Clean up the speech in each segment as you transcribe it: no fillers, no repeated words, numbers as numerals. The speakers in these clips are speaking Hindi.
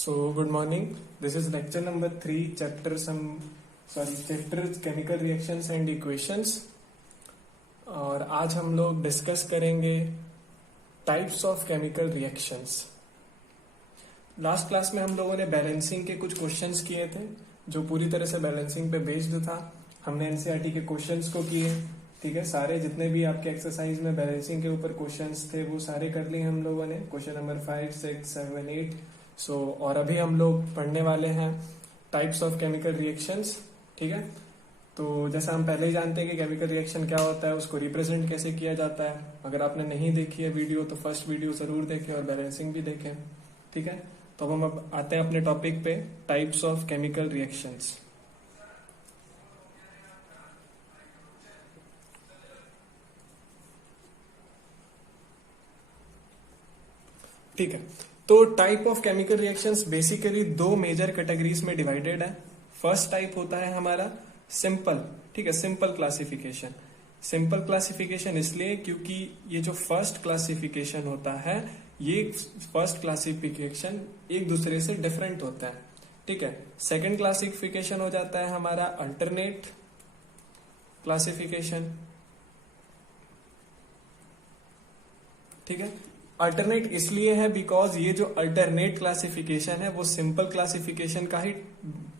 So good morning. This is lecture number 3, chapter chemical reactions and equations. और आज हम लोग डिस्कस करेंगे types of chemical reactions. Last class में हम लोगों ने बैलेंसिंग के कुछ क्वेश्चंस किए थे जो पूरी तरह से बैलेंसिंग पे बेस्ड था. हमने एनसीईआरटी के क्वेश्चंस को किए. ठीक है, सारे जितने भी आपके एक्सरसाइज में बैलेंसिंग के ऊपर क्वेश्चंस थे वो सारे कर लिए हम लोगों ने. Question number 5, 6, 7, 8. और अभी हम लोग पढ़ने वाले हैं टाइप्स ऑफ केमिकल रिएक्शंस. ठीक है, तो जैसा हम पहले ही जानते हैं कि केमिकल रिएक्शन क्या होता है, उसको रिप्रेजेंट कैसे किया जाता है. अगर आपने नहीं देखी है वीडियो तो फर्स्ट वीडियो जरूर देखें और बैलेंसिंग भी देखें. ठीक है, तो हम अब आते हैं अपने टॉपिक पे, टाइप्स ऑफ केमिकल रिएक्शंस. ठीक है, तो type of chemical reactions basically दो मेजर कैटेगरीज में डिवाइडेड है. फर्स्ट टाइप होता है हमारा सिंपल. ठीक है, सिंपल क्लासिफिकेशन. सिंपल क्लासिफिकेशन इसलिए क्योंकि ये जो फर्स्ट क्लासिफिकेशन होता है, ये फर्स्ट क्लासिफिकेशन एक दूसरे से डिफरेंट होता है. ठीक है, सेकंड क्लासिफिकेशन हो जाता है हमारा अल्टरनेट क्लासिफिकेशन. ठीक है, अल्टरनेट इसलिए है बिकॉज ये जो अल्टरनेट क्लासिफिकेशन है वो सिंपल क्लासिफिकेशन का ही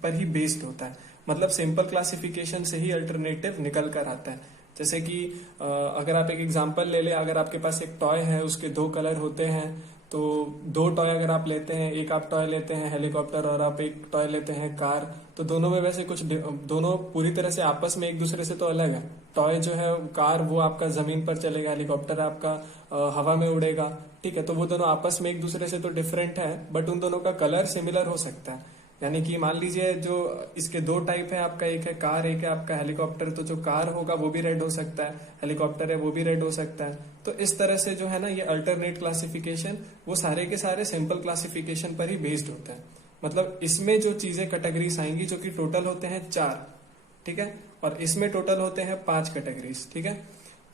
पर ही बेस्ड होता है. मतलब सिंपल क्लासिफिकेशन से ही अल्टरनेटिव निकल कर आता है. जैसे कि अगर आप एक एग्जांपल ले ले, अगर आपके पास एक टॉय है, उसके दो कलर होते हैं, तो दो टॉय अगर आप लेते हैं, एक आप टॉय लेते हैं हेलीकॉप्टर और आप एक टॉय लेते हैं कार, तो दोनों में वैसे कुछ दोनों पूरी तरह से आपस में एक दूसरे से तो अलग है. टॉय जो है कार वो आपका जमीन पर चलेगा, हेलीकॉप्टर आपका हवा में उड़ेगा. ठीक है, तो वो दोनों आपस में एक दूसरे से तो डिफरेंट है, बट उन दोनों का कलर सिमिलर हो सकता है. यानी कि मान लीजिए जो इसके दो टाइप है, आपका एक है कार, एक है आपका हेलीकॉप्टर. तो जो कार होगा वो भी रेड हो सकता है, हेलीकॉप्टर है वो भी रेड हो सकता है. तो इस तरह से जो है ना, ये अल्टरनेट क्लासिफिकेशन वो सारे के सारे सिंपल क्लासिफिकेशन पर ही बेस्ड होता है. मतलब इसमें जो चीजें कैटेगरीज आएंगी जो कि टोटल होते हैं 4. ठीक है, और इसमें टोटल होते हैं 5 कैटेगरीज. ठीक है,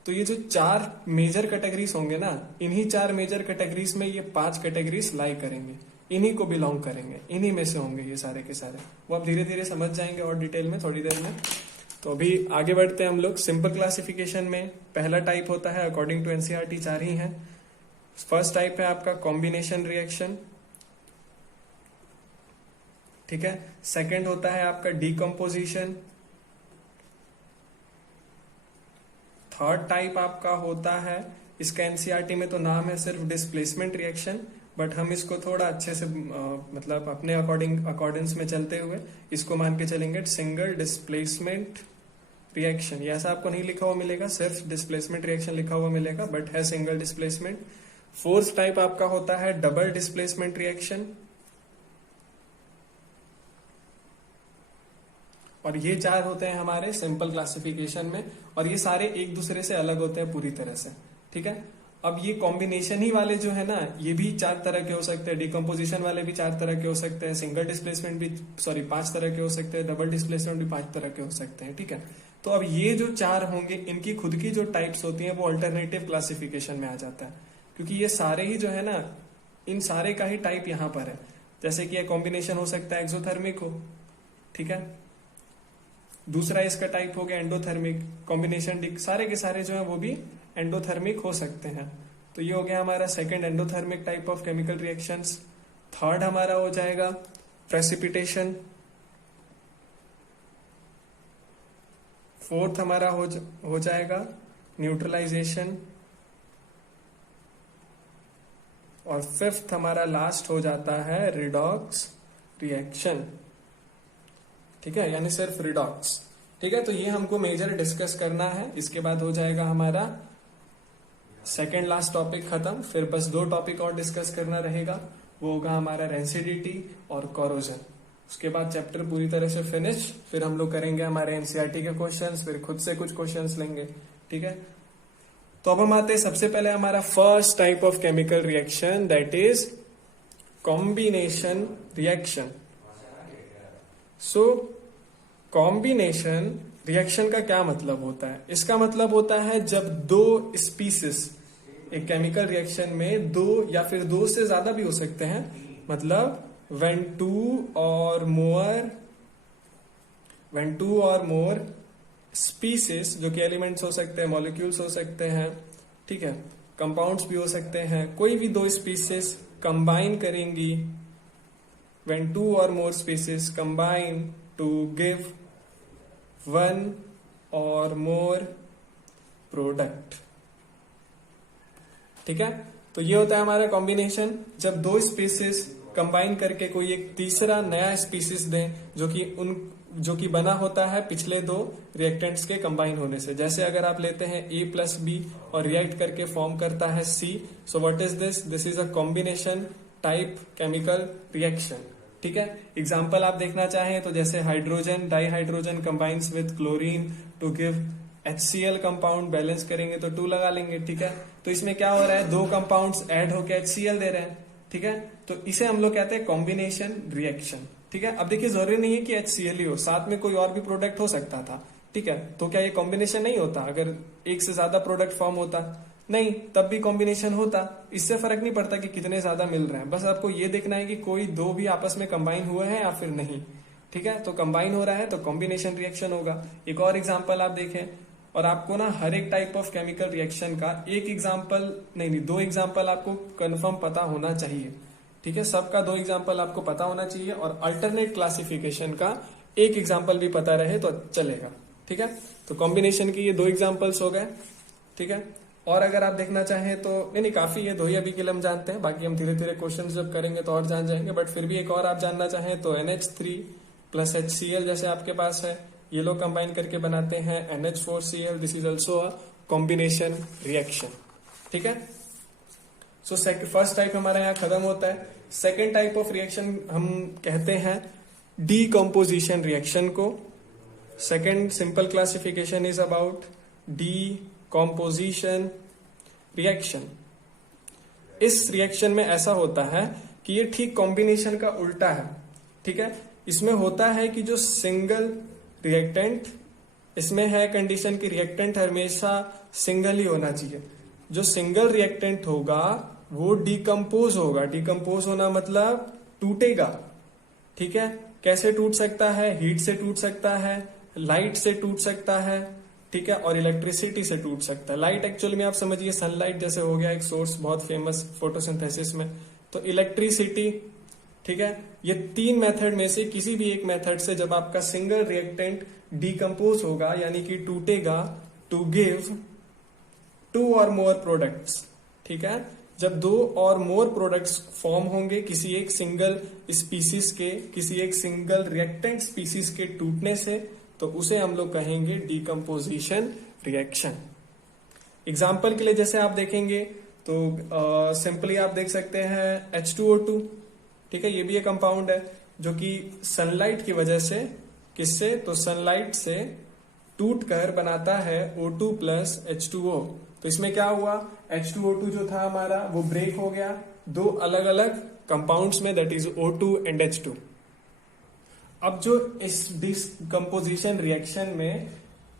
तो ये जो 4 मेजर कैटेगरीज होंगे ना, इन्हीं 4 मेजर कैटेगरीज में ये 5 कैटेगरीज लाई करेंगे, इन्हीं को बिलोंग करेंगे, इन्हीं में से होंगे ये सारे के सारे. वो आप धीरे धीरे समझ जाएंगे और डिटेल में थोड़ी देर में. तो अभी आगे बढ़ते हैं हम लोग. सिंपल क्लासिफिकेशन में पहला टाइप होता है, अकॉर्डिंग टू एनसीईआरटी 4 ही है. फर्स्ट टाइप है आपका कॉम्बिनेशन रिएक्शन. ठीक है, सेकंड होता है आपका डीकम्पोजिशन. थर्ड टाइप आपका होता है, इसका एनसीईआरटी में तो नाम है सिर्फ डिस्प्लेसमेंट रिएक्शन, बट हम इसको थोड़ा अच्छे से मतलब अपने अकॉर्डेंस में चलते हुए इसको मान के चलेंगे सिंगल डिस्प्लेसमेंट रिएक्शन. ये ऐसा आपको नहीं लिखा हुआ मिलेगा, सिर्फ डिस्प्लेसमेंट रिएक्शन लिखा हुआ मिलेगा, बट है सिंगल डिस्प्लेसमेंट. फोर्थ टाइप आपका होता है डबल डिस्प्लेसमेंट रिएक्शन. और ये 4 होते हैं हमारे सिंपल क्लासिफिकेशन में, और ये सारे एक दूसरे से अलग होते हैं पूरी तरह से. ठीक है, अब ये कॉम्बिनेशन ही वाले जो है ना, ये भी 4 तरह के हो सकते हैं, डिकम्पोजिशन वाले भी 4 तरह के हो सकते हैं, सिंगल डिस्प्लेसमेंट भी 5 तरह के हो सकते हैं, डबल डिस्प्लेसमेंट भी 5 तरह के हो सकते हैं. ठीक है, तो अब ये जो 4 होंगे, इनकी खुद की जो टाइप्स होती हैं वो अल्टरनेटिव क्लासिफिकेशन में आ जाता है, क्योंकि ये सारे ही जो है ना, इन सारे का ही टाइप यहाँ पर है. जैसे कि कॉम्बिनेशन हो सकता है एक्सोथर्मिक हो. ठीक है, दूसरा इसका टाइप हो गया एंडोथर्मिक. कॉम्बिनेशन सारे के सारे जो है वो भी एंडोथर्मिक हो सकते हैं. तो ये हो गया हमारा second endothermic type of chemical reactions. Third हमारा हो जाएगा प्रेसिपिटेशन. फोर्थ हमारा हो जाएगा न्यूट्रलाइजेशन. और फिफ्थ हमारा लास्ट हो जाता है रिडॉक्स रिएक्शन. ठीक है, यानी सिर्फ रिडॉक्स. ठीक है, तो ये हमको मेजर डिस्कस करना है. इसके बाद हो जाएगा हमारा सेकेंड लास्ट टॉपिक खत्म. फिर बस 2 टॉपिक और डिस्कस करना रहेगा, वो होगा हमारा रेंसिडिटी और कोरोजन. उसके बाद चैप्टर पूरी तरह से फिनिश. फिर हम लोग करेंगे हमारे एनसीईआरटी के क्वेश्चंस, फिर खुद से कुछ क्वेश्चंस लेंगे. ठीक है, तो अब हम आते हैं सबसे पहले हमारा first type of chemical reaction, that is combination reaction. So combination reaction का क्या मतलब होता है? इसका मतलब होता है जब 2 स्पीसीज एक केमिकल रिएक्शन में 2 या फिर 2 से ज्यादा भी हो सकते हैं, मतलब when two or more species, जो कि एलिमेंट्स हो सकते हैं, मॉलिक्यूल्स हो सकते हैं, ठीक है, कंपाउंड्स भी हो सकते हैं, कोई भी दो स्पीसीज कंबाइन करेंगी, when two or more species combine to give one or more product, ठीक है। तो ये होता है हमारा कॉम्बिनेशन, जब दो स्पीसीज कंबाइन करके कोई एक तीसरा नया स्पीसीज दें जो कि बना होता है पिछले दो रिएक्टेंट्स के कंबाइन होने से। जैसे अगर आप लेते हैं A+B और रिएक्ट करके फॉर्म करता है C, so what is this? This is a combination type chemical reaction, ठीक है। एग्जाम्पल आप देखना चाहें तो जैसे hydrogen dihydrogen combines with chlorine to give HCl compound, balance करेंगे तो 2 लगा लेंगे, ठीक है। तो इसमें क्या हो रहा है, दो कंपाउंड्स ऐड होकर HCl दे रहे हैं, ठीक है। तो इसे हम लोग कहते हैं कॉम्बिनेशन रिएक्शन, ठीक है। अब देखिए जरूरी नहीं है कि HCl ही हो, साथ में कोई और भी प्रोडक्ट हो सकता था, ठीक है। तो क्या ये कॉम्बिनेशन नहीं होता? अगर एक से ज्यादा प्रोडक्ट फॉर्म होता नहीं तब भी कॉम्बिनेशन होता। इससे फर्क नहीं पड़ता कि कितने ज्यादा मिल रहे हैं, बस आपको ये देखना है कि कोई दो भी आपस में कंबाइन हुए हैं या फिर नहीं, ठीक है। तो कंबाइन हो रहा है तो कॉम्बिनेशन रिएक्शन होगा। एक और एग्जाम्पल आप देखें, और आपको ना हर एक टाइप ऑफ केमिकल रिएक्शन का एक एग्जाम्पल नहीं, दो एग्जाम्पल आपको कंफर्म पता होना चाहिए, ठीक है। सबका दो एग्जाम्पल आपको पता होना चाहिए और अल्टरनेट क्लासिफिकेशन का एक एग्जाम्पल भी पता रहे तो चलेगा, ठीक है। तो कॉम्बिनेशन की ये दो एग्जाम्पल्स हो गए, ठीक है। और अगर आप देखना चाहें तो नहीं काफी है, दो ही अभी के लिए हम जानते हैं, बाकी हम धीरे धीरे क्वेश्चन जब करेंगे तो और जान जाएंगे। बट फिर भी एक और आप जानना चाहें तो NH3 प्लस HCl जैसे आपके पास है, ये लोग कंबाइन करके बनाते हैं NH4Cl, this is also a combination reaction, ठीक है। सो फर्स्ट टाइप हमारा यहाँ खत्म होता है। सेकेंड टाइप ऑफ रिएक्शन हम कहते हैं डीकम्पोजिशन रिएक्शन को। Second simple classification is about decomposition reaction. इस रिएक्शन में ऐसा होता है कि ये ठीक कॉम्बिनेशन का उल्टा है, ठीक है। इसमें होता है कि जो सिंगल रिएक्टेंट, इसमें है कंडीशन की रिएक्टेंट हमेशा सिंगल ही होना चाहिए। जो सिंगल रिएक्टेंट होगा वो डीकम्पोज होगा। डीकम्पोज होना मतलब टूटेगा, ठीक है। कैसे टूट सकता है? हीट से टूट सकता है, लाइट से टूट सकता है, ठीक है, और इलेक्ट्रिसिटी से टूट सकता है। लाइट एक्चुअली में आप समझिए सनलाइट जैसे हो गया एक सोर्स बहुत फेमस फोटोसिंथेसिस में, तो इलेक्ट्रिसिटी, ठीक है। ये तीन मेथड में से किसी भी एक मेथड से जब आपका सिंगल रिएक्टेंट डीकम्पोज होगा यानी कि टूटेगा टू गिव 2 और मोर प्रोडक्ट्स, ठीक है। जब 2 और मोर प्रोडक्ट्स फॉर्म होंगे किसी एक सिंगल स्पीसीज के, किसी एक सिंगल रिएक्टेंट स्पीसीज के टूटने से, तो उसे हम लोग कहेंगे डीकम्पोजिशन रिएक्शन। एग्जाम्पल के लिए जैसे आप देखेंगे तो सिंपली आप देख सकते हैं H2O2, ठीक है। ये भी एक कंपाउंड है जो कि सनलाइट की वजह से, किससे? तो सनलाइट से टूट कर बनाता है O2 प्लस H2O। तो इसमें क्या हुआ, H2O2 जो था हमारा वो ब्रेक हो गया दो अलग अलग कंपाउंड्स में, that is O2 and H2। अब जो इस डीकम्पोजिशन रिएक्शन में,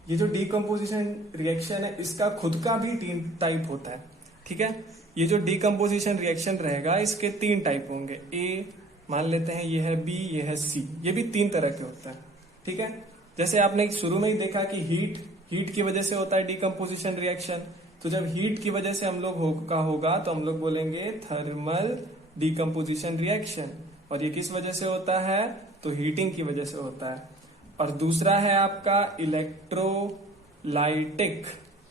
ये जो डीकम्पोजिशन रिएक्शन है इसका खुद का भी 3 टाइप होता है, ठीक है। ये जो डीकम्पोजिशन रिएक्शन रहेगा इसके 3 टाइप होंगे। ए मान लेते हैं, ये है B, ये है C, ये भी 3 तरह के होता है, ठीक है। जैसे आपने शुरू में ही देखा कि हीट की वजह से होता है डीकम्पोजिशन रिएक्शन, तो जब हीट की वजह से हम लोग होगा तो हम लोग बोलेंगे थर्मल डीकम्पोजिशन रिएक्शन। और ये किस वजह से होता है? तो हीटिंग की वजह से होता है। और दूसरा है आपका इलेक्ट्रोलाइटिक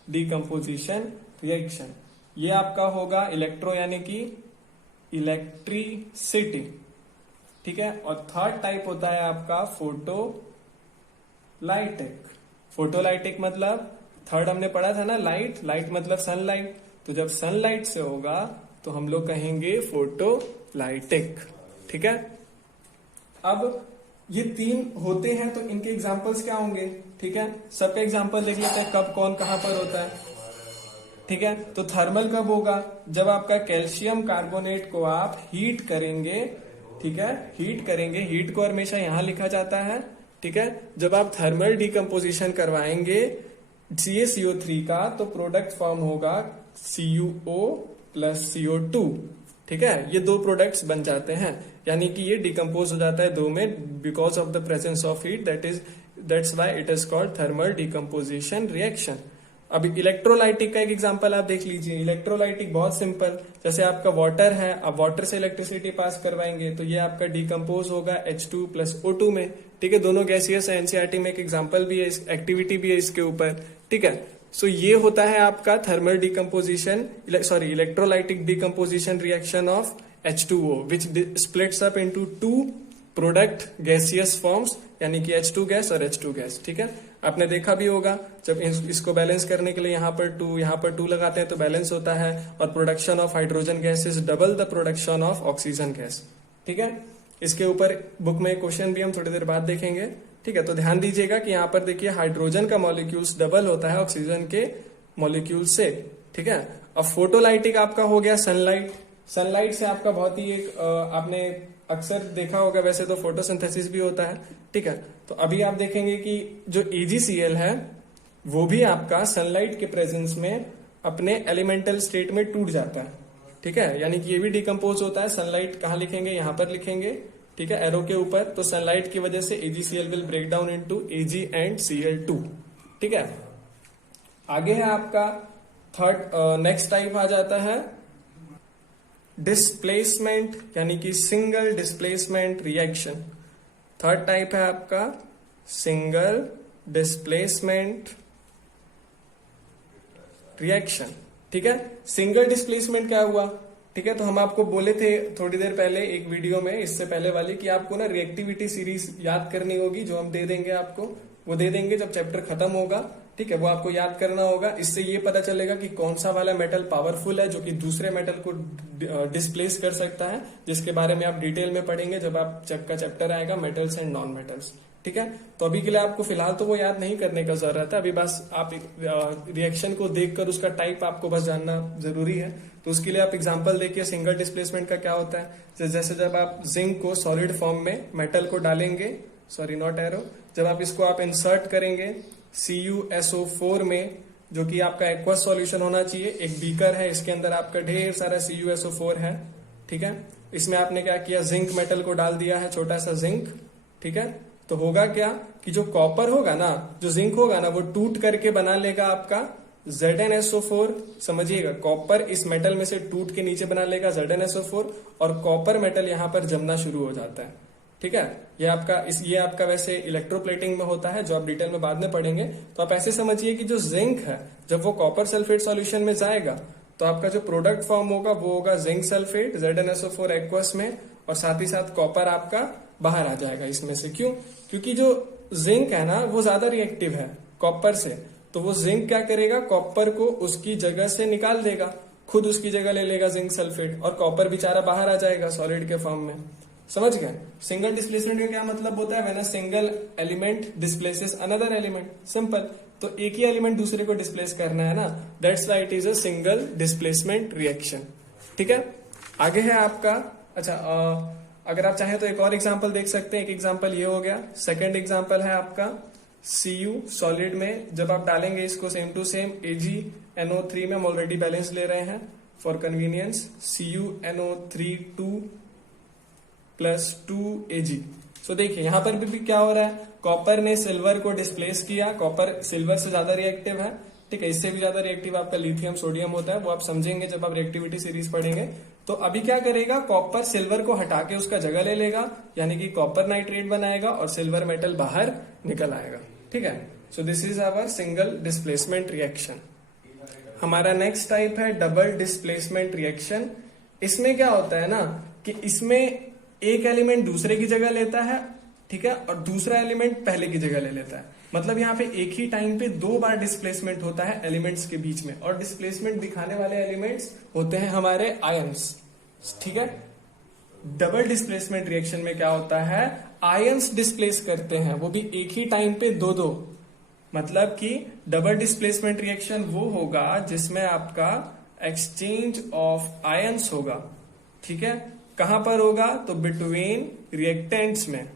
डीकम्पोजिशन रिएक्शन। ये आपका होगा इलेक्ट्रो यानी कि इलेक्ट्रिसिटी, ठीक है। और थर्ड टाइप होता है आपका फोटोलाइटिक। फोटोलाइटिक मतलब थर्ड हमने पढ़ा था ना, लाइट मतलब सनलाइट, तो जब सनलाइट से होगा तो हम लोग कहेंगे फोटोलाइटिक, ठीक है। अब ये 3 होते हैं तो इनके एग्जाम्पल्स क्या होंगे, ठीक है। सबका एग्जाम्पल देख लेते हैं कब कौन कहां पर होता है, ठीक है। तो थर्मल कब होगा? जब आपका कैल्शियम कार्बोनेट को आप हीट करेंगे, ठीक है, हीट करेंगे, हीट को हमेशा यहां लिखा जाता है, ठीक है। जब आप थर्मल डीकम्पोजिशन करवाएंगे CaCO3 का तो प्रोडक्ट फॉर्म होगा CuO प्लस CO2, ठीक है। ये 2 प्रोडक्ट्स बन जाते हैं। यानी कि ये डिकम्पोज हो जाता है दो में because of the presence of heat, that's why it is called thermal decomposition reaction. अब इलेक्ट्रोलाइटिक का एक एग्जांपल आप देख लीजिए। इलेक्ट्रोलाइटिक बहुत सिंपल, जैसे आपका वाटर है, आप वाटर से इलेक्ट्रिसिटी पास करवाएंगे तो ये आपका डिकम्पोज होगा H2 प्लस O2 में, ठीक है। दोनों गैसियस है, एनसीईआरटी में एक एग्जांपल भी है, एक्टिविटी भी है इसके ऊपर, ठीक है। सो ये होता है आपका thermal decomposition, sorry electrolytic decomposition reaction of H2O which splits up into two product gaseous forms, यानी कि H2 गैस और H2 गैस, ठीक है। आपने देखा भी होगा जब इसको बैलेंस करने के लिए यहाँ पर 2 लगाते हैं तो बैलेंस होता है, और production of hydrogen gas is double the production of oxygen gas, ठीक है। इसके ऊपर बुक में क्वेश्चन भी हम थोड़ी देर बाद देखेंगे, ठीक है। तो ध्यान दीजिएगा कि यहाँ पर देखिए हाइड्रोजन का मॉलिक्यूल्स डबल होता है ऑक्सीजन के मॉलिक्यूल से, ठीक है। अब फोटोलाइटिक आपका हो गया सनलाइट। सनलाइट से आपका बहुत ही एक आपने अक्सर देखा होगा, वैसे तो फोटोसिंथेसिस भी होता है, ठीक है। तो अभी आप देखेंगे कि जो AgCl है वो भी आपका सनलाइट के प्रेजेंस में अपने एलिमेंटल स्टेट में टूट जाता है, ठीक है। यानी कि ये भी डिकम्पोज होता है। सनलाइट कहाँ लिखेंगे, यहां पर लिखेंगे, ठीक है, एरो के ऊपर। तो सनलाइट की वजह से AgCl will break down into Ag and Cl2, ठीक है। आगे है आपका थर्ड, नेक्स्ट टाइप आ जाता है डिस्प्लेसमेंट, यानी कि single displacement reaction. Third type है आपका सिंगल डिस्प्लेसमेंट रिएक्शन, ठीक है। सिंगल डिस्प्लेसमेंट क्या हुआ, ठीक है। तो हम आपको बोले थे थोड़ी देर पहले एक वीडियो में, इससे पहले वाली, कि आपको ना रिएक्टिविटी सीरीज याद करनी होगी, जो हम दे देंगे आपको, वो दे देंगे जब चैप्टर खत्म होगा, ठीक है। वो आपको याद करना होगा, इससे ये पता चलेगा कि कौन सा वाला मेटल पावरफुल है जो कि दूसरे मेटल को डिस्प्लेस कर सकता है, जिसके बारे में आप डिटेल में पढ़ेंगे जब आप का चैप्टर आएगा मेटल्स एंड नॉन मेटल्स, ठीक है। तो अभी के लिए आपको फिलहाल तो वो याद नहीं करने का जरूरत है, अभी बस आप रिएक्शन को देखकर उसका टाइप आपको बस जानना जरूरी है। तो उसके लिए आप एग्जांपल देखिए सिंगल डिस्प्लेसमेंट का क्या होता है। जैसे जब आप जिंक को सॉलिड फॉर्म में मेटल को डालेंगे, सॉरी नॉट एरो, जब आप इसको आप इंसर्ट करेंगे CuSO4 में, जो कि आपका एक्वस सॉल्यूशन होना चाहिए। एक बीकर है, इसके अंदर आपका ढेर सारा CuSO4 है, ठीक है। इसमें आपने क्या किया, जिंक मेटल को डाल दिया है, छोटा सा जिंक, ठीक है। तो होगा क्या कि जो कॉपर होगा ना, जो जिंक होगा ना, वो टूट करके बना लेगा आपका ZnSO4। समझिएगा, कॉपर इस मेटल में से टूट के नीचे बना लेगा ZnSO4, और कॉपर मेटल यहां पर जमना शुरू हो जाता है, ठीक है। ये आपका वैसे इलेक्ट्रोप्लेटिंग में होता है, जो आप डिटेल में बाद में पढ़ेंगे। तो आप ऐसे समझिए कि जो जिंक है, जब वो कॉपर सल्फेट सॉल्यूशन में जाएगा तो आपका जो प्रोडक्ट फॉर्म होगा वो होगा जिंक सल्फेट ZnSO4 एक्वस में, और साथ ही साथ कॉपर आपका बाहर आ जाएगा इसमें से। क्यों? क्योंकि जो जिंक है ना वो ज्यादा रिएक्टिव है कॉपर से, तो वो जिंक क्या करेगा, कॉपर को उसकी जगह से निकाल देगा, खुद उसकी जगह ले लेगा जिंक सल्फेट, और कॉपर बेचारा बाहर आ जाएगा सॉलिड के फॉर्म में। समझ गए? सिंगल डिस्प्लेसमेंट का क्या मतलब होता है, when a single element displaces another element. Simple, तो एक ही एलिमेंट दूसरे को डिस्प्लेस करना है ना, that's why it is a single displacement reaction, ठीक है। आगे है आपका, अच्छा अगर आप चाहें तो एक और एग्जांपल देख सकते हैं। एक एग्जांपल ये हो गया। सेकंड एग्जांपल है आपका Cu सॉलिड में, जब आप डालेंगे इसको सेम टू सेम AgNO3 में, हम ऑलरेडी बैलेंस ले रहे हैं for convenience, CuNO3 2 plus 2Ag। सो देखिए यहां पर भी क्या हो रहा है, कॉपर ने सिल्वर को डिस्प्लेस किया। कॉपर सिल्वर से ज्यादा रिएक्टिव है, ठीक है। इससे भी ज्यादा रिएक्टिव आपका लिथियम सोडियम होता है, वो आप समझेंगे जब आप रिएक्टिविटी सीरीज पढ़ेंगे। तो अभी क्या करेगा, कॉपर सिल्वर को हटा के उसका जगह ले लेगा, यानी कि कॉपर नाइट्रेट बनाएगा और सिल्वर मेटल बाहर निकल आएगा, ठीक है। So this is our single displacement reaction. हमारा नेक्स्ट टाइप है डबल डिस्प्लेसमेंट रिएक्शन। इसमें क्या होता है ना कि इसमें एक एलिमेंट दूसरे की जगह लेता है, ठीक है, और दूसरा एलिमेंट पहले की जगह ले लेता है। मतलब यहाँ पे एक ही टाइम पे 2 बार डिस्प्लेसमेंट होता है एलिमेंट्स के बीच में, और डिस्प्लेसमेंट दिखाने वाले एलिमेंट्स होते हैं हमारे आयंस, ठीक है। डबल डिस्प्लेसमेंट रिएक्शन में क्या होता है, आयंस डिस्प्लेस करते हैं, वो भी एक ही टाइम पे 2-2। मतलब कि डबल डिस्प्लेसमेंट रिएक्शन वो होगा जिसमें आपका एक्सचेंज ऑफ आयंस होगा, ठीक है। कहां पर होगा, तो बिटवीन रिएक्टेंट्स में,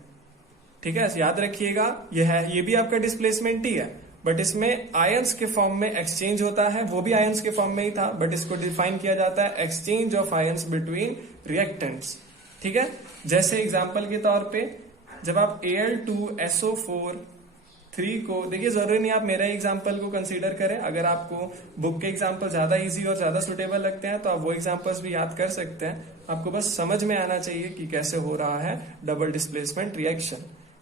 ठीक है। याद रखिएगा ये भी आपका डिस्प्लेसमेंट ही है, बट इसमें आयंस के फॉर्म में एक्सचेंज होता है। वो भी आयंस के फॉर्म में ही था, बट इसको डिफाइन किया जाता है exchange of ions between reactants, ठीक है। जैसे एग्जाम्पल के तौर पे जब आप Al2SO4 को देखिए, जरूरी नहीं आप मेरा एग्जाम्पल को कंसीडर करें। अगर आपको बुक के एग्जाम्पल ज्यादा इजी और ज्यादा सुटेबल लगते हैं तो आप वो एग्जाम्पल्स भी याद कर सकते हैं। आपको बस समझ में आना चाहिए कि कैसे हो रहा है डबल डिस्प्लेसमेंट रिएक्शन।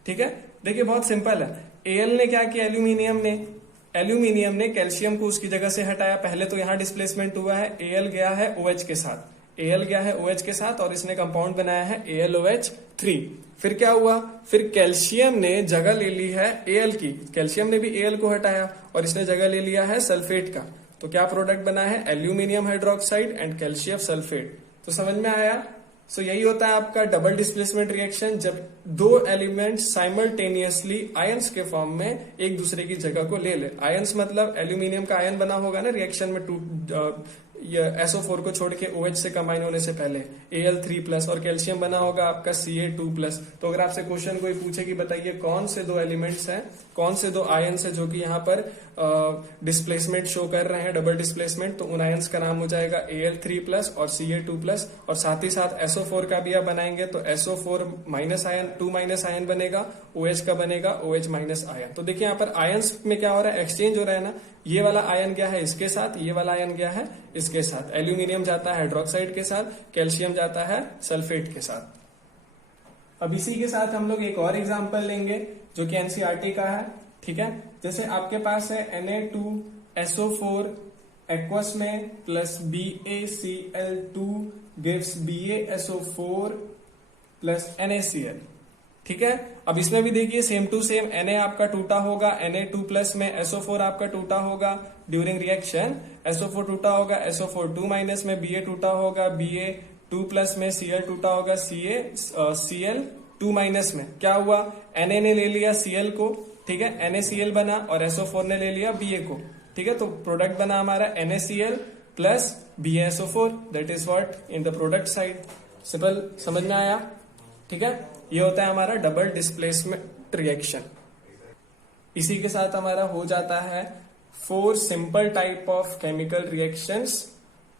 ठीक है, देखिए बहुत सिंपल है। Al ने क्या किया, एल्यूमिनियम ने कैल्शियम को उसकी जगह से हटाया। पहले तो यहाँ डिस्प्लेसमेंट हुआ है, Al गया है OH के साथ, Al गया है OH के साथ और इसने कंपाउंड बनाया है AlOH3। फिर क्या हुआ, फिर कैल्शियम ने जगह ले ली है Al की, कैल्शियम ने भी Al को हटाया और इसने जगह ले लिया है सल्फेट का। तो क्या प्रोडक्ट बना है, aluminium hydroxide and calcium sulphate. तो समझ में आया। सो यही होता है आपका डबल डिस्प्लेसमेंट रिएक्शन, जब दो एलिमेंट साइमल्टेनियसली आयंस के फॉर्म में एक दूसरे की जगह को ले ले। आयंस मतलब एल्यूमिनियम का आयन बना होगा ना रिएक्शन में, SO4 को छोड़ के OH से कंबाइन होने से पहले Al3+ और कैल्शियम बना होगा आपका Ca2+। तो अगर आपसे क्वेश्चन कोई पूछे कि बताइए कौन से दो एलिमेंट्स हैं, कौन से दो आयंस है जो कि यहाँ पर डिस्प्लेसमेंट शो कर रहे हैं, डबल डिस्प्लेसमेंट, तो उन आयंस का नाम हो जाएगा Al3+ और Ca2+। और साथ ही साथ SO4 का भी आप बनाएंगे तो SO4- आयन 2- आयन बनेगा, OH का बनेगा OH- आयन। तो देखिए यहाँ पर आयंस में क्या हो रहा है, एक्सचेंज हो रहा है ना। ये वाला आयन गया है इसके साथ, ये वाला आयन गया है इसके साथ। एल्यूमिनियम जाता है हाइड्रोक्साइड के साथ, कैल्शियम जाता है सल्फेट के साथ। अब इसी के साथ हम लोग एक और एग्जांपल लेंगे जो कि एनसीईआरटी का है। ठीक है, जैसे आपके पास है Na2SO4 एक्वस में plus BaCl2 gives BaSO4 plus NaCl। ठीक है, अब इसमें भी देखिए सेम टू सेम, Na आपका टूटा होगा Na2+ में, SO4 आपका टूटा होगा ड्यूरिंग रिएक्शन, SO4 टूटा होगा SO4 2- में, Ba टूटा होगा Ba2+ में, Cl टूटा होगा Cl2- में। क्या हुआ, Na ने ले लिया Cl को, ठीक है, NaCl बना और SO4 ने ले लिया Ba को। ठीक है, तो प्रोडक्ट बना हमारा NaCl plus BaSO4, that is what in the product side. Simple, समझ में आया। ठीक है, ये होता है हमारा डबल डिस्प्लेसमेंट रिएक्शन। इसी के साथ हमारा हो जाता है 4 simple type of chemical reactions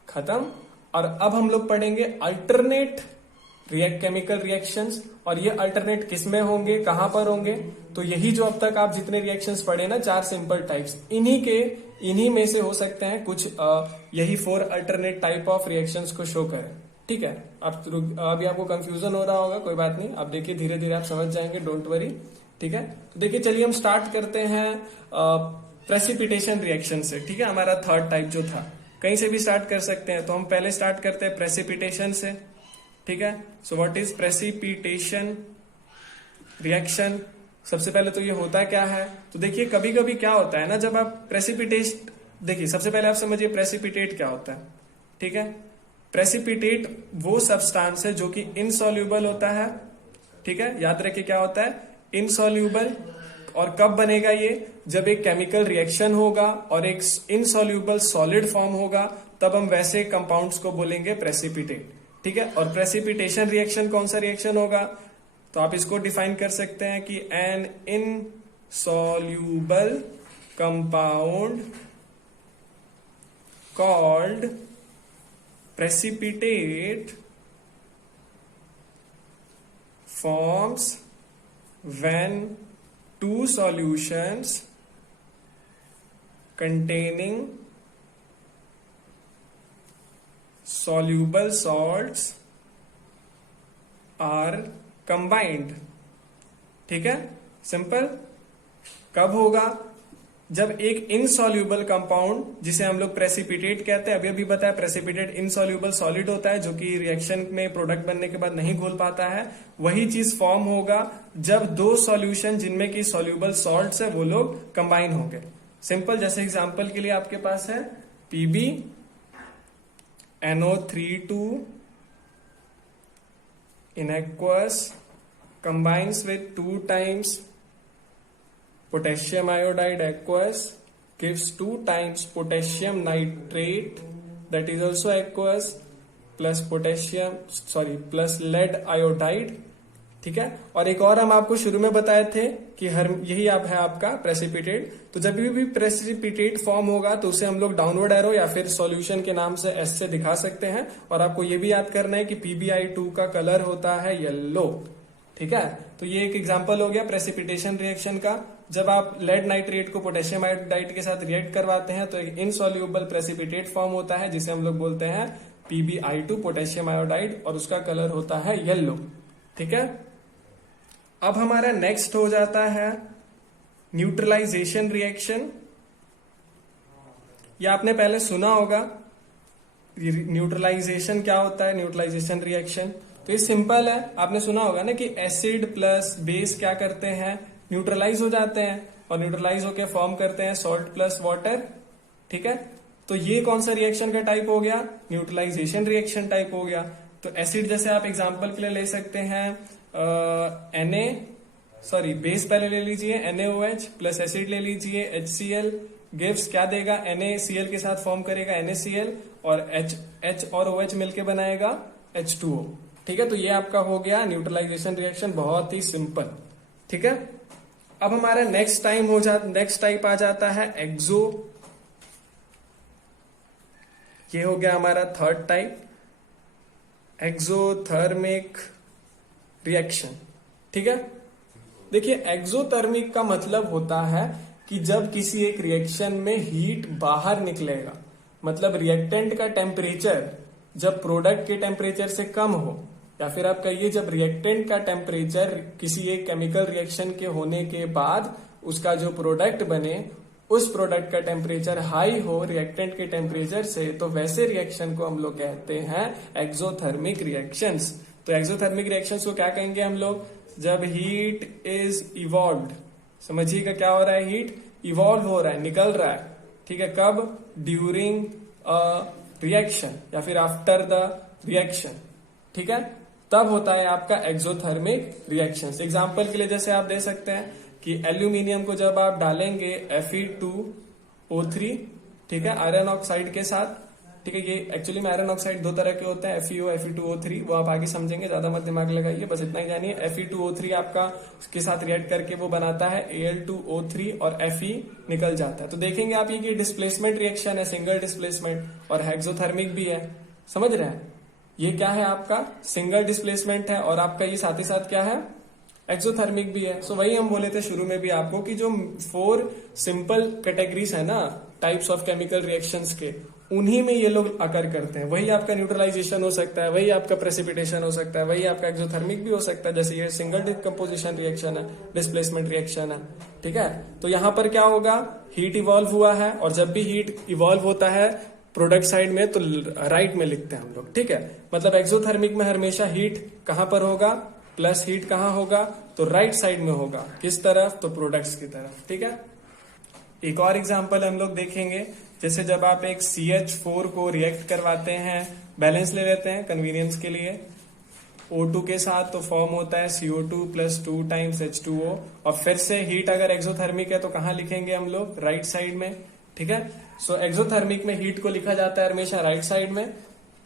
खत्म। और अब हम लोग पढ़ेंगे अल्टरनेट केमिकल रिएक्शंस। और ये अल्टरनेट किस में होंगे, कहां पर होंगे, तो यही जो अब तक आप जितने रिएक्शंस पढ़े ना, 4 सिंपल टाइप्स, इन्हीं में से हो सकते हैं कुछ यही 4 अल्टरनेट टाइप ऑफ रिएक्शंस को शो करें। ठीक है, अभी आपको कंफ्यूजन हो रहा होगा, कोई बात नहीं, आप देखिए धीरे धीरे आप समझ जाएंगे, डोंट वरी। ठीक है, तो देखिए चलिए हम स्टार्ट करते हैं प्रेसिपिटेशन रिएक्शन से। ठीक है, हमारा थर्ड टाइप जो था, कहीं से भी स्टार्ट कर सकते हैं, तो हम पहले स्टार्ट करते हैं प्रेसिपिटेशन से। ठीक है, सो व्हाट इज प्रेसिपिटेशन रिएक्शन। सबसे पहले तो ये होता क्या है, तो देखिए कभी कभी क्या होता है ना, जब आप प्रेसिपिटेट, देखिए सबसे पहले आप समझिए प्रेसिपिटेट क्या होता है। ठीक है, प्रेसिपिटेट वो सब्सटेंस है जो कि इनसॉल्यूबल होता है। ठीक है, याद रखिए क्या होता है, इनसॉल्यूबल। और कब बनेगा ये, जब एक केमिकल रिएक्शन होगा और एक इनसॉल्यूबल सॉलिड फॉर्म होगा, तब हम वैसे कंपाउंड्स को बोलेंगे प्रेसिपिटेट। ठीक है, और प्रेसिपिटेशन रिएक्शन कौन सा रिएक्शन होगा, तो आप इसको डिफाइन कर सकते हैं कि an insoluble compound called precipitate forms when two solutions containing soluble salts are combined। ठीक है, सिंपल। कब होगा, जब एक इनसॉल्यूबल कंपाउंड, जिसे हम लोग प्रेसिपिटेट कहते हैं, अभी बताया प्रेसिपिटेट इनसॉल्यूबल सॉलिड होता है जो कि रिएक्शन में प्रोडक्ट बनने के बाद नहीं घुल पाता है, वही चीज फॉर्म होगा जब दो सॉल्यूशन जिनमें की सॉल्यूबल सॉल्ट्स है वो लोग कंबाइन होंगे। सिंपल, जैसे एग्जांपल के लिए आपके पास है PbNO3 2 in aqueous combines with 2 times potassium iodide aqueous, gives 2 times potassium nitrate, that is also aqueous, plus lead iodide, ठीक है। और एक और हम आपको शुरू में बताए थे कि हर यही आप है आपका प्रेसिपिटेट। तो जब भी प्रेसिपिटेट फॉर्म होगा तो उसे हम लोग डाउनवर्ड एरो या फिर सॉल्यूशन के नाम से एस से दिखा सकते हैं। और आपको ये भी याद करना है कि PbI2 का कलर होता है येलो, ठीक है। तो ये एक एग्जांपल हो गया प्रेसिपिटेशन रिएक्शन का। जब आप लेड नाइट्रेट को पोटेशियम आयोडाइड के साथ रिएक्ट करवाते हैं तो एक इनसॉल्यूबल प्रेसिपिटेट फॉर्म होता है जिसे हम लोग बोलते हैं PbI2 पोटेशियम आयोडाइड, और उसका कलर होता है येलो, ठीक है। अब हमारा नेक्स्ट हो जाता है न्यूट्रलाइजेशन रिएक्शन। या आपने पहले सुना होगा न्यूट्रलाइजेशन क्या होता है, न्यूट्रलाइजेशन रिएक्शन। तो ये सिंपल है, आपने सुना होगा ना कि एसिड प्लस बेस क्या करते हैं, न्यूट्रलाइज हो जाते हैं, और न्यूट्रलाइज होकर फॉर्म करते हैं सॉल्ट प्लस वाटर, ठीक है। तो ये कौन सा रिएक्शन का टाइप हो गया, न्यूट्रलाइजेशन रिएक्शन टाइप हो गया। तो एसिड जैसे आप एग्जांपल के लिए ले सकते हैं बेस पहले ले लीजिए NaOH प्लस एसिड ले लीजिए HCl, गिव्स क्या देगा, NaCl के साथ फॉर्म करेगा NaCl, और H और OH मिलके बनाएगा H2O, ठीक है। तो ये आपका हो गया न्यूट्रलाइजेशन रिएक्शन, बहुत ही सिंपल, ठीक है। अब हमारा नेक्स्ट टाइप आ जाता है एक्सो। ये हो गया हमारा थर्ड टाइप, एक्सोथर्मिक रिएक्शन, ठीक है। देखिए एक्सोथर्मिक का मतलब होता है कि जब किसी एक रिएक्शन में हीट बाहर निकलेगा, मतलब रिएक्टेंट का टेम्परेचर जब प्रोडक्ट के टेम्परेचर से कम हो, या फिर आप कहिए जब रिएक्टेंट का टेम्परेचर किसी एक केमिकल रिएक्शन के होने के बाद उसका जो प्रोडक्ट बने उस प्रोडक्ट का टेम्परेचर हाई हो रिएक्टेंट के टेम्परेचर से, तो वैसे रिएक्शन को हम लोग कहते हैं एक्सोथर्मिक रिएक्शंस। तो एक्सोथर्मिक रिएक्शंस को क्या कहेंगे हम लोग, जब हीट इज इवॉल्व्ड, समझिएगा क्या हो रहा है, हीट इवॉल्व हो रहा है, निकल रहा है, ठीक है। कब, ड्यूरिंग अ रिएक्शन या फिर आफ्टर द रिएक्शन, ठीक है, तब होता है आपका एक्सोथर्मिक रिएक्शंस। एग्जांपल के लिए जैसे आप दे सकते हैं कि एल्यूमिनियम को जब आप डालेंगे Fe2O3, ठीक है, आयरन ऑक्साइड के साथ, ठीक है। ये एक्चुअली में आयरन ऑक्साइड दो तरह के होते हैं, FeO Fe2O3, वो आप आगे समझेंगे, ज्यादा मत दिमाग लगाइए, बस इतना ही जानिए। Fe2O3 आपका उसके साथ रिएक्ट करके वो बनाता है Al2O3 और Fe निकल जाता है। तो देखेंगे आप ये डिस्प्लेसमेंट रिएक्शन है, सिंगल डिस्प्लेसमेंट, और एक्सोथर्मिक भी है, समझ रहे हैं। ये क्या है आपका सिंगल डिस्प्लेसमेंट है, और आपका ये साथ ही साथ क्या है, एक्सोथर्मिक भी है। सो वही हम बोले थे शुरू में भी आपको कि जो 4 सिंपल कैटेगरीज है ना टाइप्स ऑफ केमिकल रिएक्शंस के, उन्हीं में ये लोग अकर करते हैं। वही आपका न्यूट्रलाइजेशन हो सकता है, वही आपका प्रेसिपिटेशन हो सकता है, वही आपका एक्सोथर्मिक भी हो सकता है, जैसे ये सिंगल डिकम्पोजिशन रिएक्शन है, डिस्प्लेसमेंट रिएक्शन है, ठीक है। तो यहाँ पर क्या होगा, हीट इवॉल्व हुआ है, और जब भी हीट इवॉल्व होता है प्रोडक्ट साइड में तो राइट में लिखते हैं हम लोग, ठीक है। मतलब एक्सोथर्मिक में हमेशा हीट कहां पर होगा, प्लस हीट कहां होगा, तो राइट साइड में होगा, किस तरफ, तो प्रोडक्ट्स की तरफ, ठीक है। एक और एग्जांपल हम लोग देखेंगे, जैसे जब आप एक CH4 को रिएक्ट करवाते हैं, बैलेंस ले लेते हैं कन्वीनियंस के लिए, O2 के साथ, तो फॉर्म होता है CO2 प्लस 2 टाइम्स H2O, और फिर से हीट अगर एक्सोथर्मिक है तो कहां लिखेंगे हम लोग, राइट साइड में, ठीक है। सो एक्सोथर्मिक में हीट को लिखा जाता है हमेशा राइट साइड में,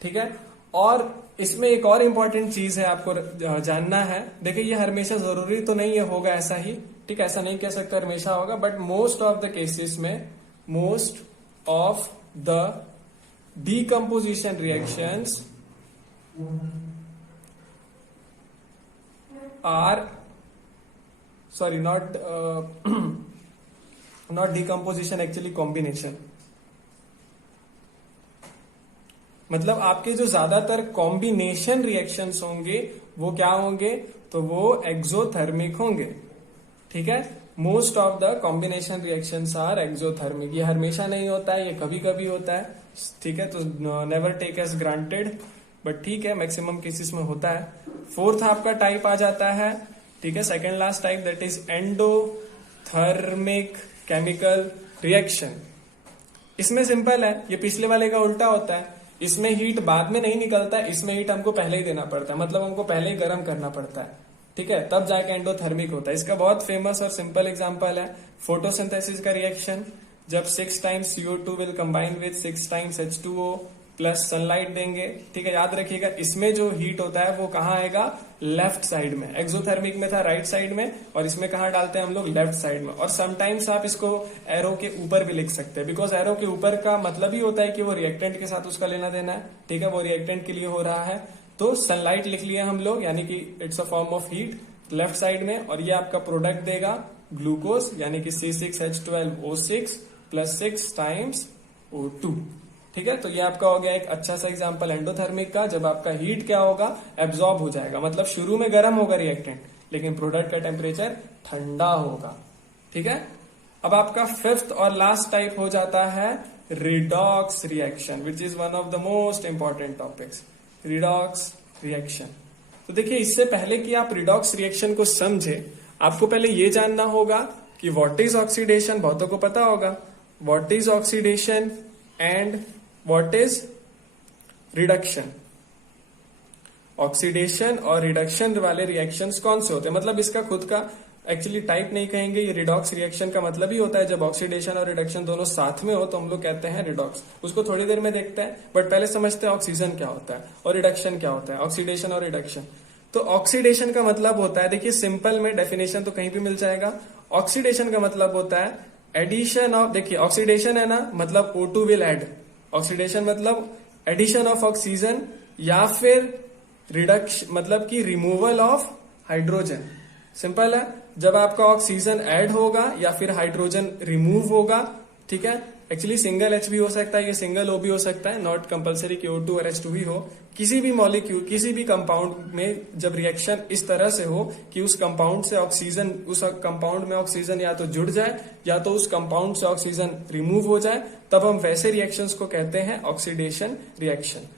ठीक है। और इसमें एक और इम्पोर्टेंट चीज है आपको जानना है, देखिए ये हमेशा जरूरी तो नहीं है होगा ऐसा ही, ठीक है, ऐसा नहीं कह सकता हमेशा होगा, but most of the cases में, most of the decomposition reactions are sorry not decomposition, actually combination. मतलब आपके जो ज्यादातर कॉम्बिनेशन रिएक्शंस होंगे वो क्या होंगे, तो वो एक्सोथर्मिक होंगे, ठीक है। Most of the combination reactions are exothermic. ये हमेशा नहीं होता है, ये कभी कभी होता है, ठीक है। तो never take as granted, but ठीक है मैक्सिमम केसेस में होता है। फोर्थ आपका टाइप आ जाता है, ठीक है, second last type, that is endothermic chemical reaction. इसमें सिंपल है, ये पिछले वाले का उल्टा होता है, इसमें हीट बाद में नहीं निकलता है, इसमें हीट हमको पहले ही देना पड़ता है, मतलब हमको पहले ही गर्म करना पड़ता है, ठीक है, तब जाके एंडोथर्मिक होता है। इसका बहुत फेमस और सिंपल एग्जांपल है फोटोसिंथेसिस का रिएक्शन, जब 6 times CO2 will combine with 6 times H2O, plus sunlight देंगे, ठीक है। याद रखिएगा इसमें जो हीट होता है वो कहाँ आएगा, लेफ्ट साइड में। एक्सोथर्मिक में था राइट साइड में, और इसमें कहाँ डालते हैं हम लोग, लेफ्ट साइड में। और समटाइम्स आप इसको एरो के ऊपर भी लिख सकते हैं, बिकॉज एरो के ऊपर का मतलब ही होता है कि वो रिएक्टेंट के साथ उसका लेना देना है, ठीक है, वो रिएक्टेंट के लिए हो रहा है। तो सनलाइट लिख लिया हम लोग, यानी कि it's a form of heat left side में, और ये आपका प्रोडक्ट देगा ग्लूकोज, यानी कि C6H12O6 प्लस 6 टाइम्स O2, ठीक है। तो ये आपका हो गया एक अच्छा सा एग्जांपल एंडोथर्मिक का, जब आपका हीट क्या होगा, एब्जॉर्ब हो जाएगा, मतलब शुरू में गर्म होगा रिएक्टेंट, लेकिन प्रोडक्ट का टेम्परेचर ठंडा होगा, ठीक है। अब आपका फिफ्थ और लास्ट टाइप हो जाता है redox reaction, which is one of the most important topics, redox reaction. तो देखिए, इससे पहले कि आप रिडॉक्स रिएक्शन को समझे, आपको पहले ये जानना होगा कि व्हाट इज ऑक्सीडेशन। बहुतों को पता होगा what is oxidation and what is reduction. Oxidation और रिडक्शन वाले रिएक्शंस कौन से होते हैं, मतलब इसका खुद का एक्चुअली टाइप नहीं कहेंगे, ये रिडॉक्स रिएक्शन का मतलब ही होता है जब ऑक्सीडेशन और रिडक्शन दोनों साथ में हो तो हम लोग कहते हैं रिडॉक्स। उसको थोड़ी देर में देखते हैं, बट पहले समझते हैं ऑक्सीजन क्या होता है और रिडक्शन क्या होता है, ऑक्सीडेशन और रिडक्शन। तो ऑक्सीडेशन का मतलब होता है, देखिए सिंपल में डेफिनेशन तो कहीं भी मिल जाएगा। ऑक्सीडेशन का मतलब होता है एडिशन ऑफ, देखिए ऑक्सीडेशन है ना, मतलब O2 विल एड, ऑक्सीडेशन मतलब एडिशन ऑफ ऑक्सीजन, या फिर रिडक्शन मतलब कि रिमूवल ऑफ हाइड्रोजन। सिंपल है, जब आपका ऑक्सीजन ऐड होगा या फिर हाइड्रोजन रिमूव होगा, ठीक है। एक्चुअली सिंगल H भी हो सकता है, ये सिंगल O भी हो सकता है, नॉट कंपलसरी कि O2 और H2 ही हो। किसी भी मॉलिक्यूल, किसी भी कंपाउंड में जब रिएक्शन इस तरह से हो कि उस कंपाउंड से ऑक्सीजन, उस कंपाउंड में ऑक्सीजन या तो जुड़ जाए या तो उस कंपाउंड से ऑक्सीजन रिमूव हो जाए, तब हम वैसे रिएक्शंस को कहते हैं ऑक्सीडेशन रिएक्शन।